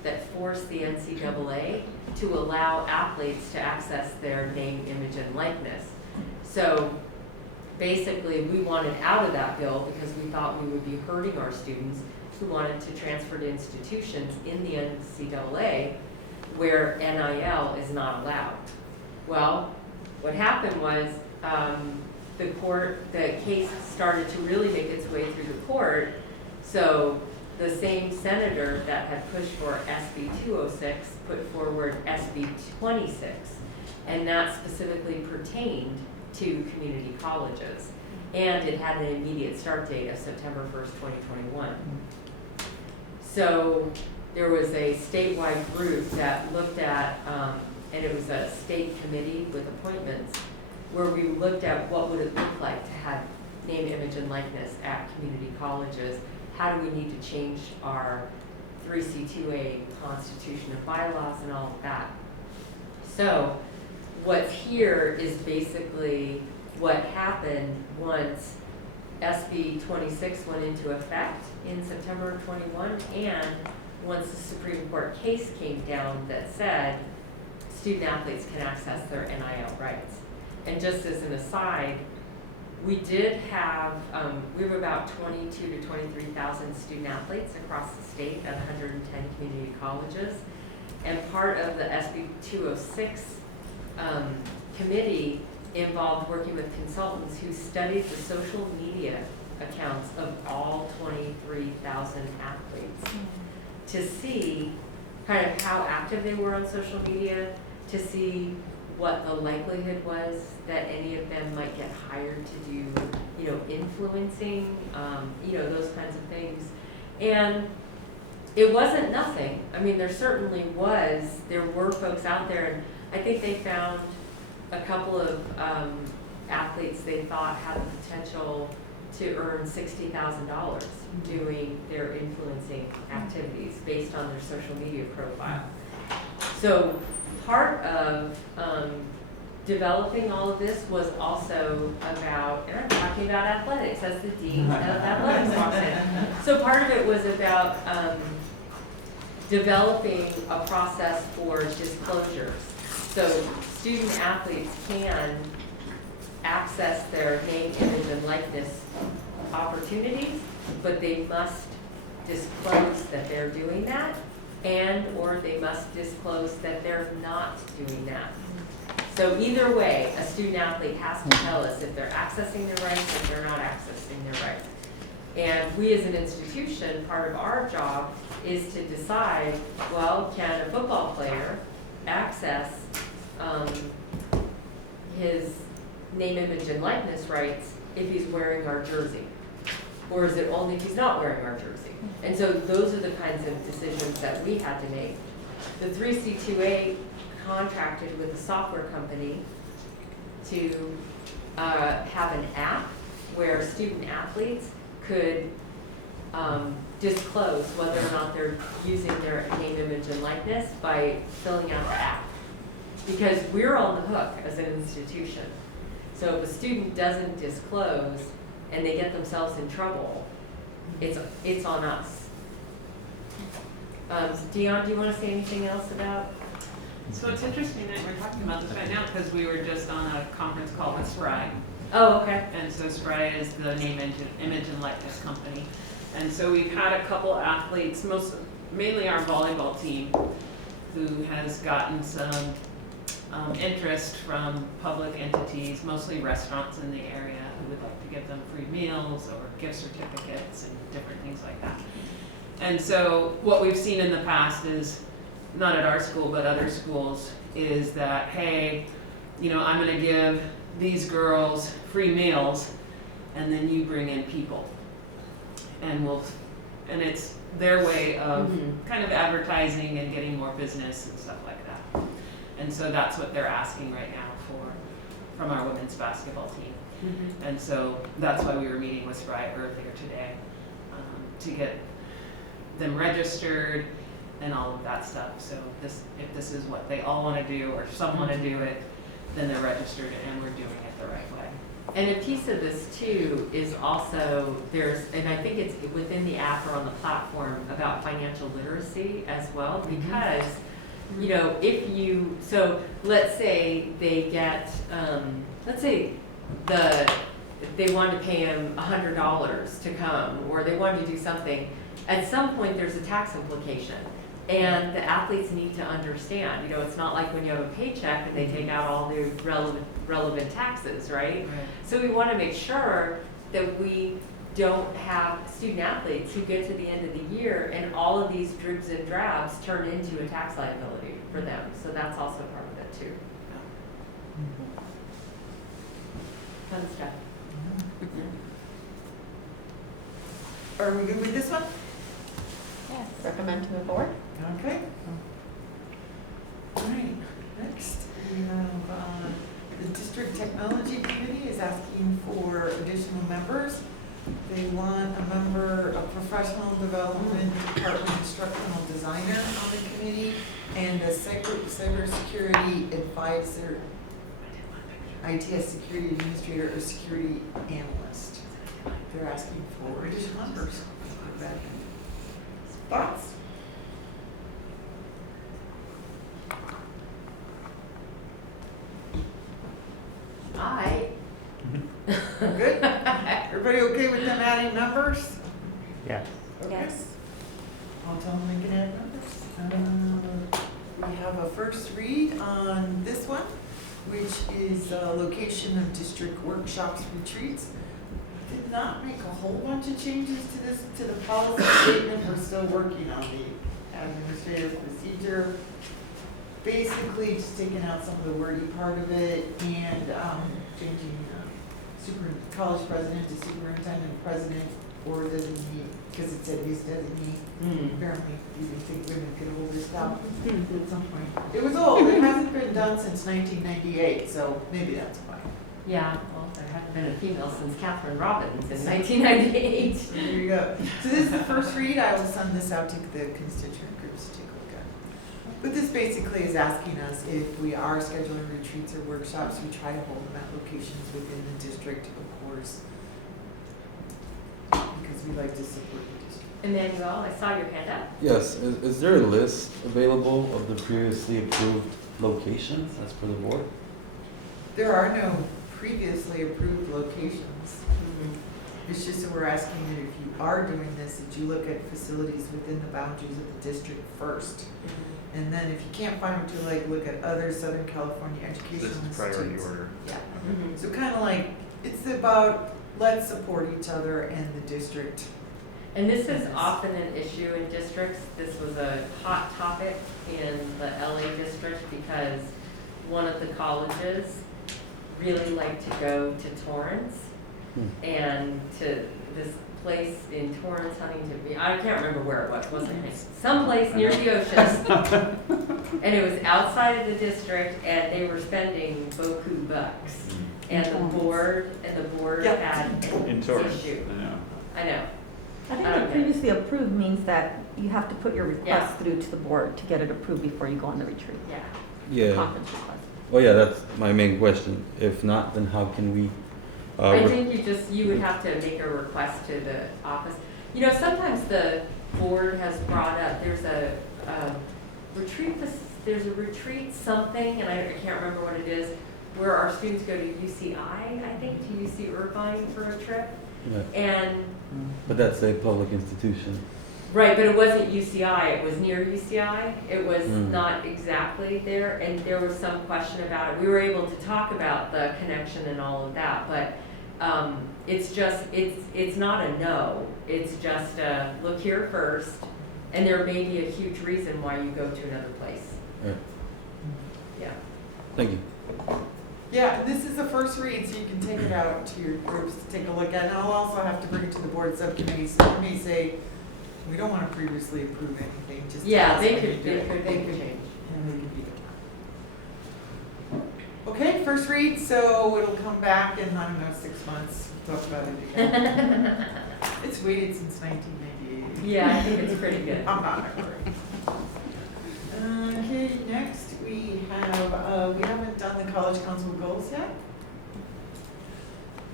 that forced the NCAA to allow athletes to access their name, image, and likeness. So basically, we wanted out of that bill because we thought we would be hurting our students who wanted to transfer to institutions in the NCAA where NIL is not allowed. Well, what happened was the case started to really make its way through the court. So the same senator that had pushed for SB 206 put forward SB 26, and that specifically pertained to community colleges. And it had an immediate start date of September 1st, 2021. So there was a statewide group that looked at, and it was a state committee with appointments, where we looked at what would it look like to have name, image, and likeness at community colleges. How do we need to change our 3C2A constitution and bylaws and all of that? So what's here is basically what happened once SB 26 went into effect in September of 21, and once the Supreme Court case came down that said student athletes can access their NIL rights. And just as an aside, we did have, we have about 22 to 23,000 student athletes across the state at 110 community colleges. And part of the SB 206 committee involved working with consultants who studied the social media accounts of all 23,000 athletes to see kind of how active they were on social media, to see what the likelihood was that any of them might get hired to do, you know, influencing, you know, those kinds of things. And it wasn't nothing. I mean, there certainly was, there were folks out there, and I think they found a couple of athletes they thought had the potential to earn $60,000 doing their influencing activities based on their social media profile. So part of developing all of this was also about, and I'm talking about athletics as the dean of athletics walks in. So part of it was about developing a process for disclosures. So student athletes can access their name, image, and likeness opportunities, but they must disclose that they're doing that, and or they must disclose that they're not doing that. So either way, a student athlete has to tell us if they're accessing their rights, if they're not accessing their rights. And we as an institution, part of our job is to decide, well, can a football player access his name, image, and likeness rights if he's wearing our jersey? Or is it only if he's not wearing our jersey? And so those are the kinds of decisions that we had to make. The 3C2A contracted with a software company to have an app where student athletes could disclose whether or not they're using their name, image, and likeness by filling out the app. Because we're on the hook as an institution. So if a student doesn't disclose and they get themselves in trouble, it's on us. Dion, do you want to say anything else about? So it's interesting that we're talking about this right now because we were just on a conference call with Spry. Oh, okay. And so Spry is the name, image, and likeness company. And so we've had a couple athletes, mainly our volleyball team, who has gotten some interest from public entities, mostly restaurants in the area, who would like to give them free meals or gift certificates and different things like that. And so what we've seen in the past is, not at our school, but other schools, is that, hey, you know, I'm gonna give these girls free meals, and then you bring in people. And it's their way of kind of advertising and getting more business and stuff like that. And so that's what they're asking right now from our women's basketball team. And so that's why we were meeting with Spry earlier today, to get them registered and all of that stuff. So if this is what they all want to do, or some want to do it, then they're registered and we're doing it the right way. And a piece of this too is also, and I think it's within the app or on the platform about financial literacy as well, because, you know, so let's say they get, they want to pay him $100 to come, or they want to do something, at some point there's a tax implication. And the athletes need to understand, you know, it's not like when you have a paycheck and they take out all the relevant taxes, right? So we want to make sure that we don't have student athletes who get to the end of the year and all of these dribs and drabs turn into a tax liability for them. So that's also part of it too. Fun stuff. Are we good with this one? Yes. Recommend to the board? Okay. All right, next we have, the District Technology Committee is asking for additional members. They want a member, a professional development department instructional designer on the committee, and a cybersecurity advisor, ITS security administrator, or security analyst. They're asking for additional members. Thoughts? Good? Everybody okay with them adding numbers? Yeah. Okay. Yes. I'll tell them they can add numbers. We have a first read on this one, which is location of district workshops, retreats. Did not make a whole bunch of changes to this, to the policy statement. We're still working on the administrative procedure. Basically, just taking out some of the wordy part of it and changing college president to superintendent president or designee, because it said his designee. Apparently, you didn't think women could hold this down at some point. It was old. It hasn't been done since 1998, so maybe that's why. Yeah, well, there hasn't been a female since Catherine Robbins in 1998. There you go. So this is the first read. I will send this out to the constituent groups to take a look at. But this basically is asking us if we are scheduling retreats or workshops, we try to hold them at locations within the district, of course, because we like to support the district. Emmanuel, I saw your hand up. Yes, is there a list available of the previously approved locations as per the board? There are no previously approved locations. It's just that we're asking that if you are doing this, that you look at facilities within the boundaries of the district first. And then if you can't find what you like, look at other Southern California educational This is institutes. priority order. Yeah. So kind of like, it's about, let's support each other and the district. And this is often an issue in districts. This was a hot topic in the LA district because one of the colleges really liked to go to Torrance and to this place in Torrance, Huntington. I can't remember where it was. Wasn't it? Someplace near the ocean. And it was outside of the district, and they were spending beaucoup bucks. And the board had In an Torrance, issue. I know. I know. I think the previously approved means that you have to put your request through to the board to get it approved before you go on the retreat. Yeah. Yeah. Conference request. Oh yeah, that's my main question. If not, then how can we? I think you would have to make a request to the office. You know, sometimes the board has brought up, there's a retreat something, and I can't remember what it is, where our students go to UCI, I think, to UC Irvine for a trip. Yeah. And But that's a public institution. right, but it wasn't UCI, it was near UCI. It was Mm. not exactly there, and there was some question about it. We were able to talk about the connection and all of that, but it's not a no. It's just a look here first, and there may be a huge reason why you go to another place. Right. Yeah. Thank you. Yeah, this is the first read, so you can take it out to your groups to take a look at. And I'll also have to bring it to the board subcommittee, so you may say, we don't want to previously approve anything, just. Yeah, tell us they when could you do it. They could change. And they could be. Okay, first read, so it'll come back in, I don't know, 6 months, talk about it again. It's waited since 1998. Yeah, I think it's pretty good. I'm not in a hurry. Okay, next we have, we haven't done the college council goals yet.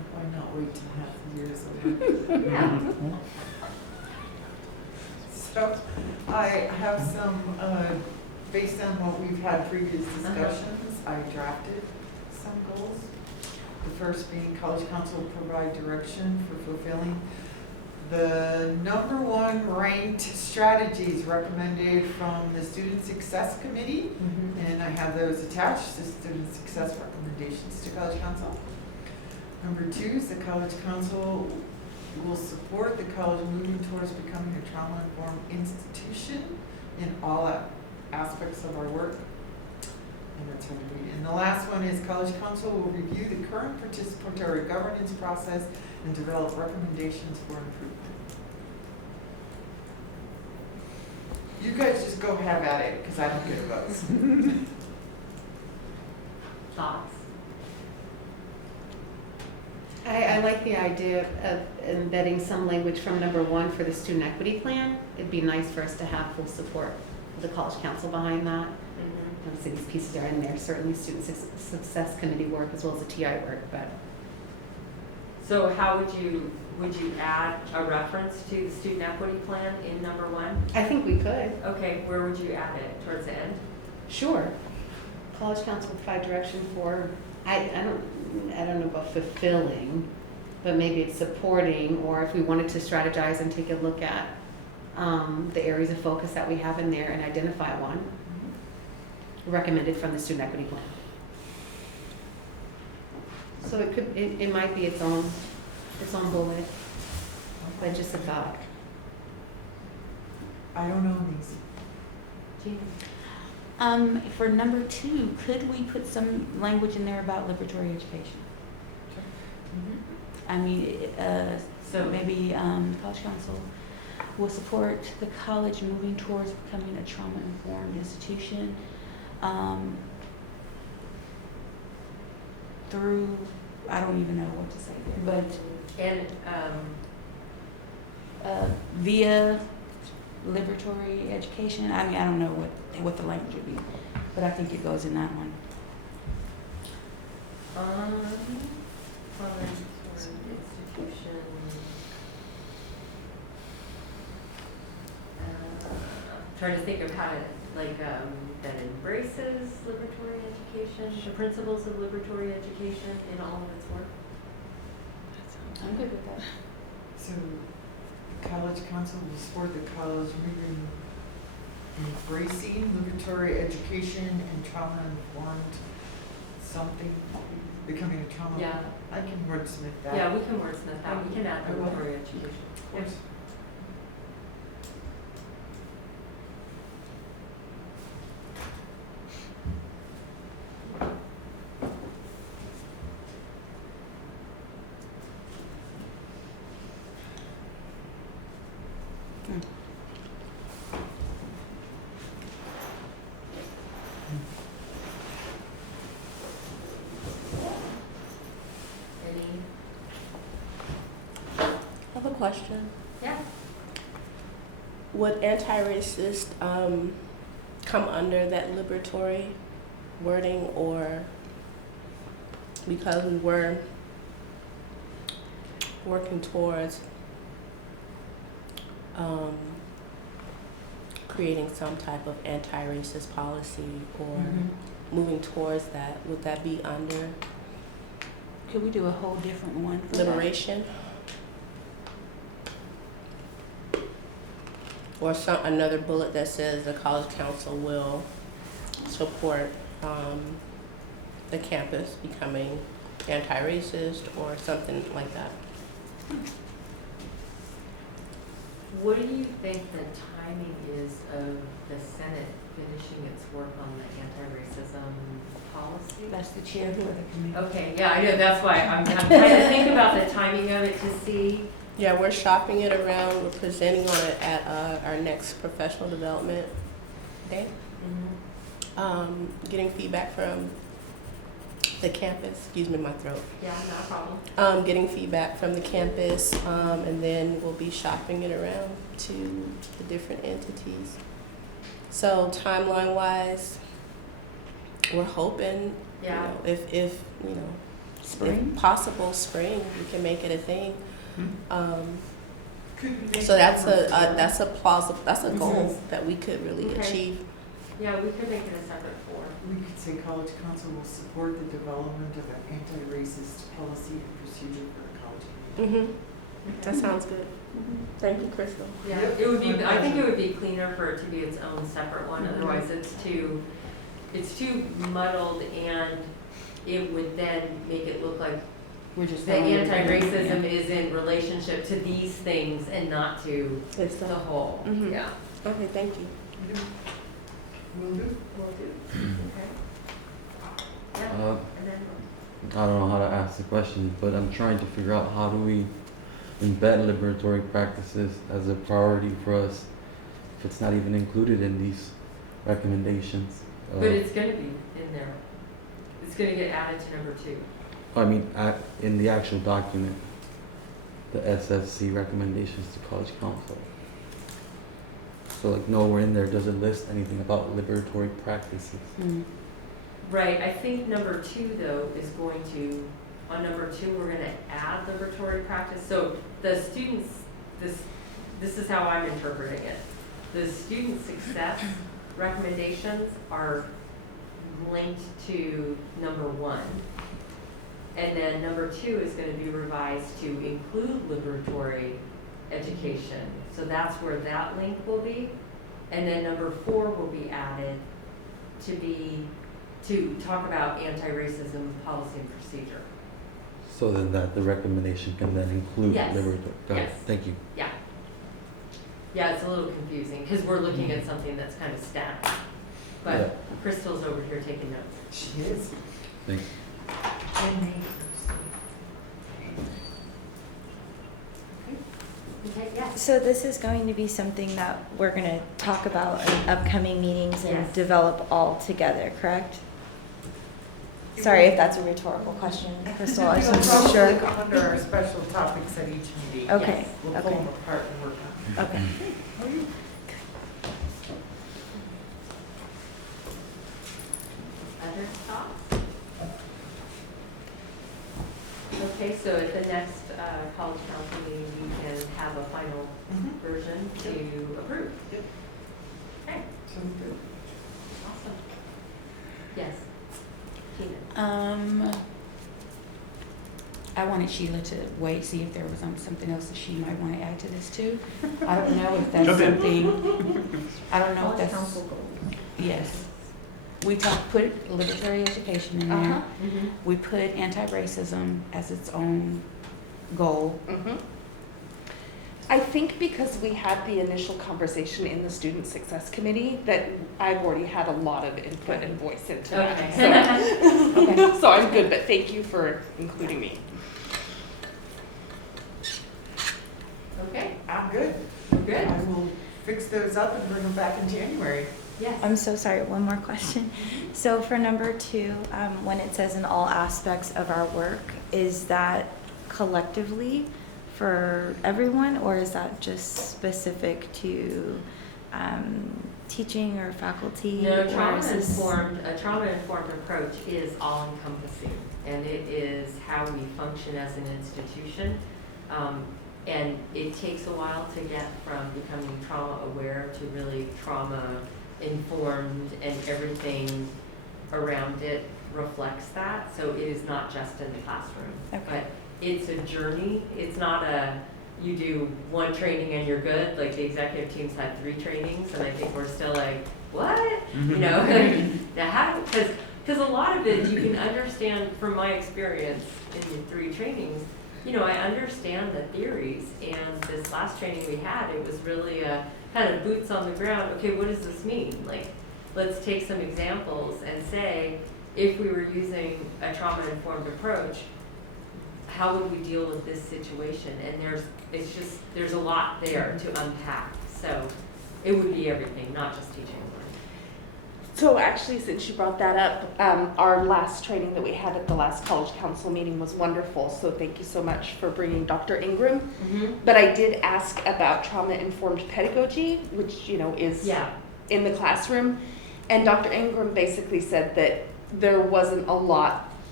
why not wait till half the year is over? Yeah. So I have some, based on what we've had previous discussions, I drafted some goals. The first being college council will provide direction for fulfilling the #1 ranked strategies recommended from the Student Success Committee. And I have those attached, the student success recommendations to college council. #2 is the college council will support the college moving towards becoming a trauma-informed institution in all aspects of our work. And that's how we read it. And the last one is college council will review the current participatory governance process and develop recommendations for improvement. You guys just go have at it, because I don't get a vote. Thoughts? I like the idea of embedding some language from #1 for the student equity plan. It'd be nice for us to have full support of the college council behind that. Obviously, these pieces are in there, certainly student success committee work as well as the TI work, but. So how would you add a reference to the student equity plan in #1? I think we could. Okay, where would you add it? Towards the end? Sure. College council will provide direction for, I don't know about fulfilling, but maybe it's supporting, or if we wanted to strategize and take a look at the areas of focus that we have in there and identify one recommended from the student equity plan. So it might be its own bullet, but just a thought. I don't know these. Gina? For #2, could we put some language in there about liberatory education? I mean, so maybe college council will support the college moving towards becoming a trauma-informed institution through, I don't even know what to say there, but via liberatory education. I mean, I don't know what the language would be, but I think it goes in that one. Institution. Trying to think of how to, that embraces liberatory education, the principles of liberatory education in all of its work. I'm good with that. So, the college council will support the college moving, embracing liberatory education and trauma-informed something, becoming a trauma. Yeah. I can wordsmith that. Yeah, we can wordsmith that. We can add I will. liberatory education. Of course. Any? I have a question. Yeah. Would anti-racist come under that liberatory wording, or because we were working towards creating some type of anti-racist policy or moving towards that, would that be under Could we do a whole different one for that? liberation? Or another bullet that says the college council will support the campus becoming anti-racist or something like that. What do you think the timing is of the Senate finishing its work on the anti-racism policy? That's the chair of the committee. Okay, yeah, I know, that's why I'm trying to think about the timing of it to see. Yeah, we're shopping it around. We're presenting on it at our next professional development day. Getting feedback from the campus. Excuse me, my throat. Yeah, not a problem. Getting feedback from the campus, and then we'll be shopping it around to the different entities. So timeline-wise, we're hoping, Yeah. if Spring? If possible, spring, we can make it a thing. Could we make So it that's for a plausible, that's a goal Mhm. that we could really Okay. achieve. Yeah, we could make it a separate forum. We could say College Council will support the development of an anti-racist policy and procedure for the college community. That sounds good. Thank you, Crystal. Yeah, Yep. it would be, My I think it pleasure. would be cleaner for it to be its own separate one, Mhm. otherwise it's too muddled, and it would then make it look like We're just the throwing everything in. anti-racism is in relationship to these things and not to It's the whole. Mhm. Yeah. Okay, thank you. Will do. Will do. Okay. Yeah, Uh, and then, I don't know how to ask the question, but I'm trying to figure out how do we embed liberatory practices as a priority for us if it's not even included in these recommendations. but it's gonna be in there. It's gonna get added to number 2. I mean, in the actual document, the SFC recommendations to College Council. So like nowhere in there does it list anything about liberatory practices. Mm. Right, I think number 2 though is going to, on number 2, we're gonna add liberatory practice. So the students, this is how I'm interpreting it. The student success recommendations are linked to number 1. And then number 2 is gonna be revised to include liberatory education. So that's where that link will be. And then number 4 will be added to talk about anti-racism policy and procedure. So then that the recommendation can then include Yes. liberatory. Got it. Yes. Thank you. Yeah. Yeah, it's a little confusing because we're looking at something that's kind of static. Yeah. But Crystal's over here taking notes. She is. Thanks. And me. Okay, yes. So this is going to be something that we're going to talk about in upcoming meetings and Yes. develop all together, correct? Sorry if that's a rhetorical question, Crystal, I just want to make sure. Probably under our special topics at each meeting. Okay, We'll pull okay, them apart and work on them. okay. Other thoughts? Okay, so at the next college council meeting, we can have a final Mhm. version to approve. Yep. Okay, Sounds good. awesome. Yes. Tina? I wanted Sheila to wait, see if there was something else that she might want to add to this too. I don't know if that's Jump in. something, I don't know if College that's, council goals. yes. We put liberatory education in there. Mm-hmm. We put anti-racism as its own goal. I think because we had the initial conversation in the Student Success Committee that I've already had a lot of input and voice into that. Okay. So, so I'm good, but thank you for including me. Okay, I'm good. good. I will fix those up and bring them back in January. Yes. I'm so sorry, one more question. So for number 2, when it says in all aspects of our work, is that collectively for everyone, or is that just specific to teaching or faculty? No, or is this- a trauma-informed approach is all-encompassing, and it is how we function as an institution. And it takes a while to get from becoming trauma-aware to really trauma-informed, and everything around it reflects that. So it is not just in the classroom. Okay. But it's a journey. It's not you do one training and you're good. Like the executive team's had 3 trainings, and I think we're still like, what? You know, because a lot of it you can understand from my experience in the 3 trainings. You know, I understand the theories, and this last training we had, it was really a kind of boots on the ground. Okay, what does this mean? Like, let's take some examples and say, if we were using a trauma-informed approach, how would we deal with this situation? And there's a lot there to unpack. So it would be everything, not just teaching and learning. So actually, since you brought that up, our last training that we had at the last college council meeting was wonderful. So thank you so much for bringing Dr. Ingram. Mm-hmm. But I did ask about trauma-informed pedagogy, which, you know, is in the classroom. And Dr. Ingram basically said that there wasn't a lot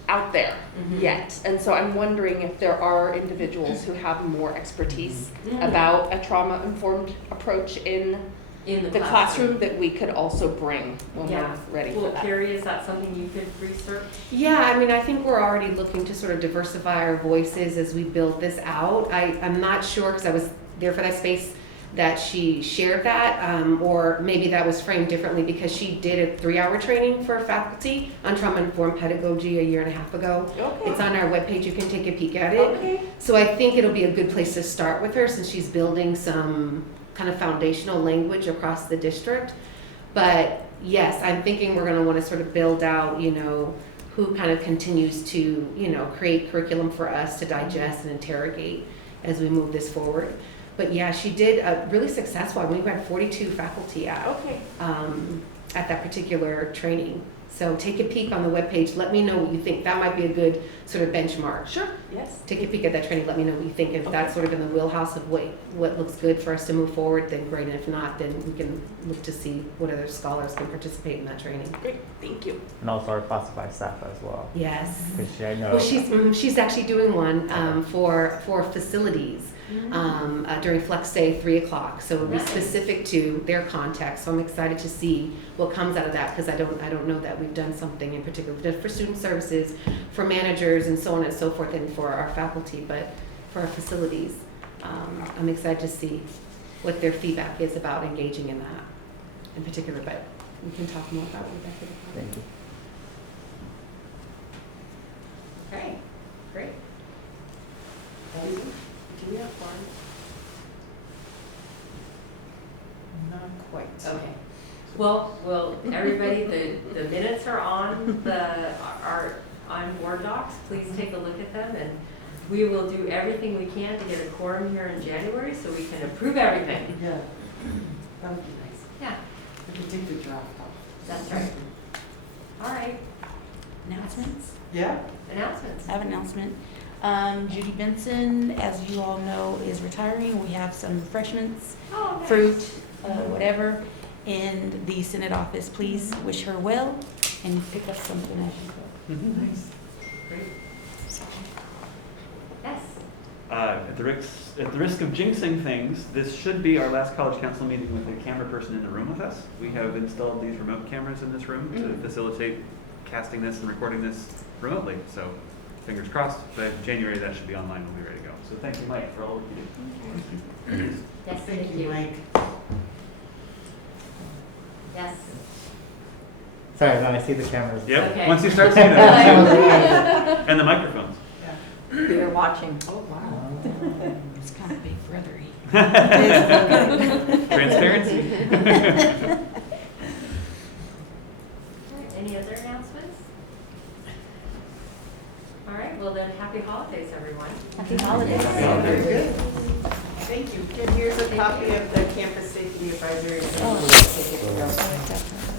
out there Mhm. yet. And so I'm wondering if there are individuals who have more expertise Yeah. about a trauma-informed approach in In the classroom that we could also bring when Yeah. we're ready for Well, that. Carrie, is that something you could research? Yeah, I mean, I think we're already looking to sort of diversify our voices as we build this out. I'm not sure, because I was there for that space, that she shared that, or maybe that was framed differently because she did a 3-hour training for faculty on trauma-informed pedagogy a year and a half ago. Okay. It's on our webpage, you can take a peek at it. Okay. So I think it'll be a good place to start with her since she's building some kind of foundational language across the district. But yes, I'm thinking we're gonna wanna sort of build out, you know, who kind of continues to, you know, create curriculum for us to digest and interrogate as we move this forward. But yeah, she did a really successful, I believe we had 42 faculty Okay. at that particular training. So take a peek on the webpage, let me know what you think. That might be a good sort of benchmark. Sure, yes. Take a peek at that training, let me know what you think. If that's sort of in the wheelhouse of what looks good for us to move forward, then great. And if not, then we can look to see what other scholars can participate in that training. Great, thank you. And also our classified staff as well. Yes. Because I know. Well, she's actually doing one for facilities during Flex Day, 3 o'clock. So it'll be specific to their context. So I'm excited to see what comes out of that because I don't know that we've done something in particular. We've done for student services, for managers, and so on and so forth, and for our faculty. But for our facilities, I'm excited to see what their feedback is about engaging in that in particular. But we can talk more about it after the Thank you. Okay, great. Do we have one? Not quite. Okay. Well, everybody, the minutes are on are on Board Docs. Please take a look at them, and we will do everything we can to get a quorum here in January so we can approve everything. Yeah, that would be nice. Yeah, We could take the draft off. that's right. All right, Announcements? Yeah? announcements. I have an announcement. Judy Benson, as you all know, is retiring. We have some refreshments, Oh, nice. fruit, whatever, in the Senate office. Please wish her well and pick up something as you go. Nice. Great. Yes. At the risk of jinxing things, this should be our last college council meeting with a camera person in the room with us. We have installed these remote cameras in this room to facilitate casting this and recording this remotely. So fingers crossed, by January that should be online, we'll be ready to go. So thank you, Mike, for all the work you do. Yes, Thank you, Mike. Yes. Sorry, then I see the cameras. Yep, Okay. once you start seeing them. And the microphones. They're watching. Oh, wow. It's kind of big brothery. Transparency. All right, any other announcements? All right, well then, happy holidays, everyone. Happy holidays. Very good. Thank you. Ken, here's a copy of the campus safety advisory. Oh.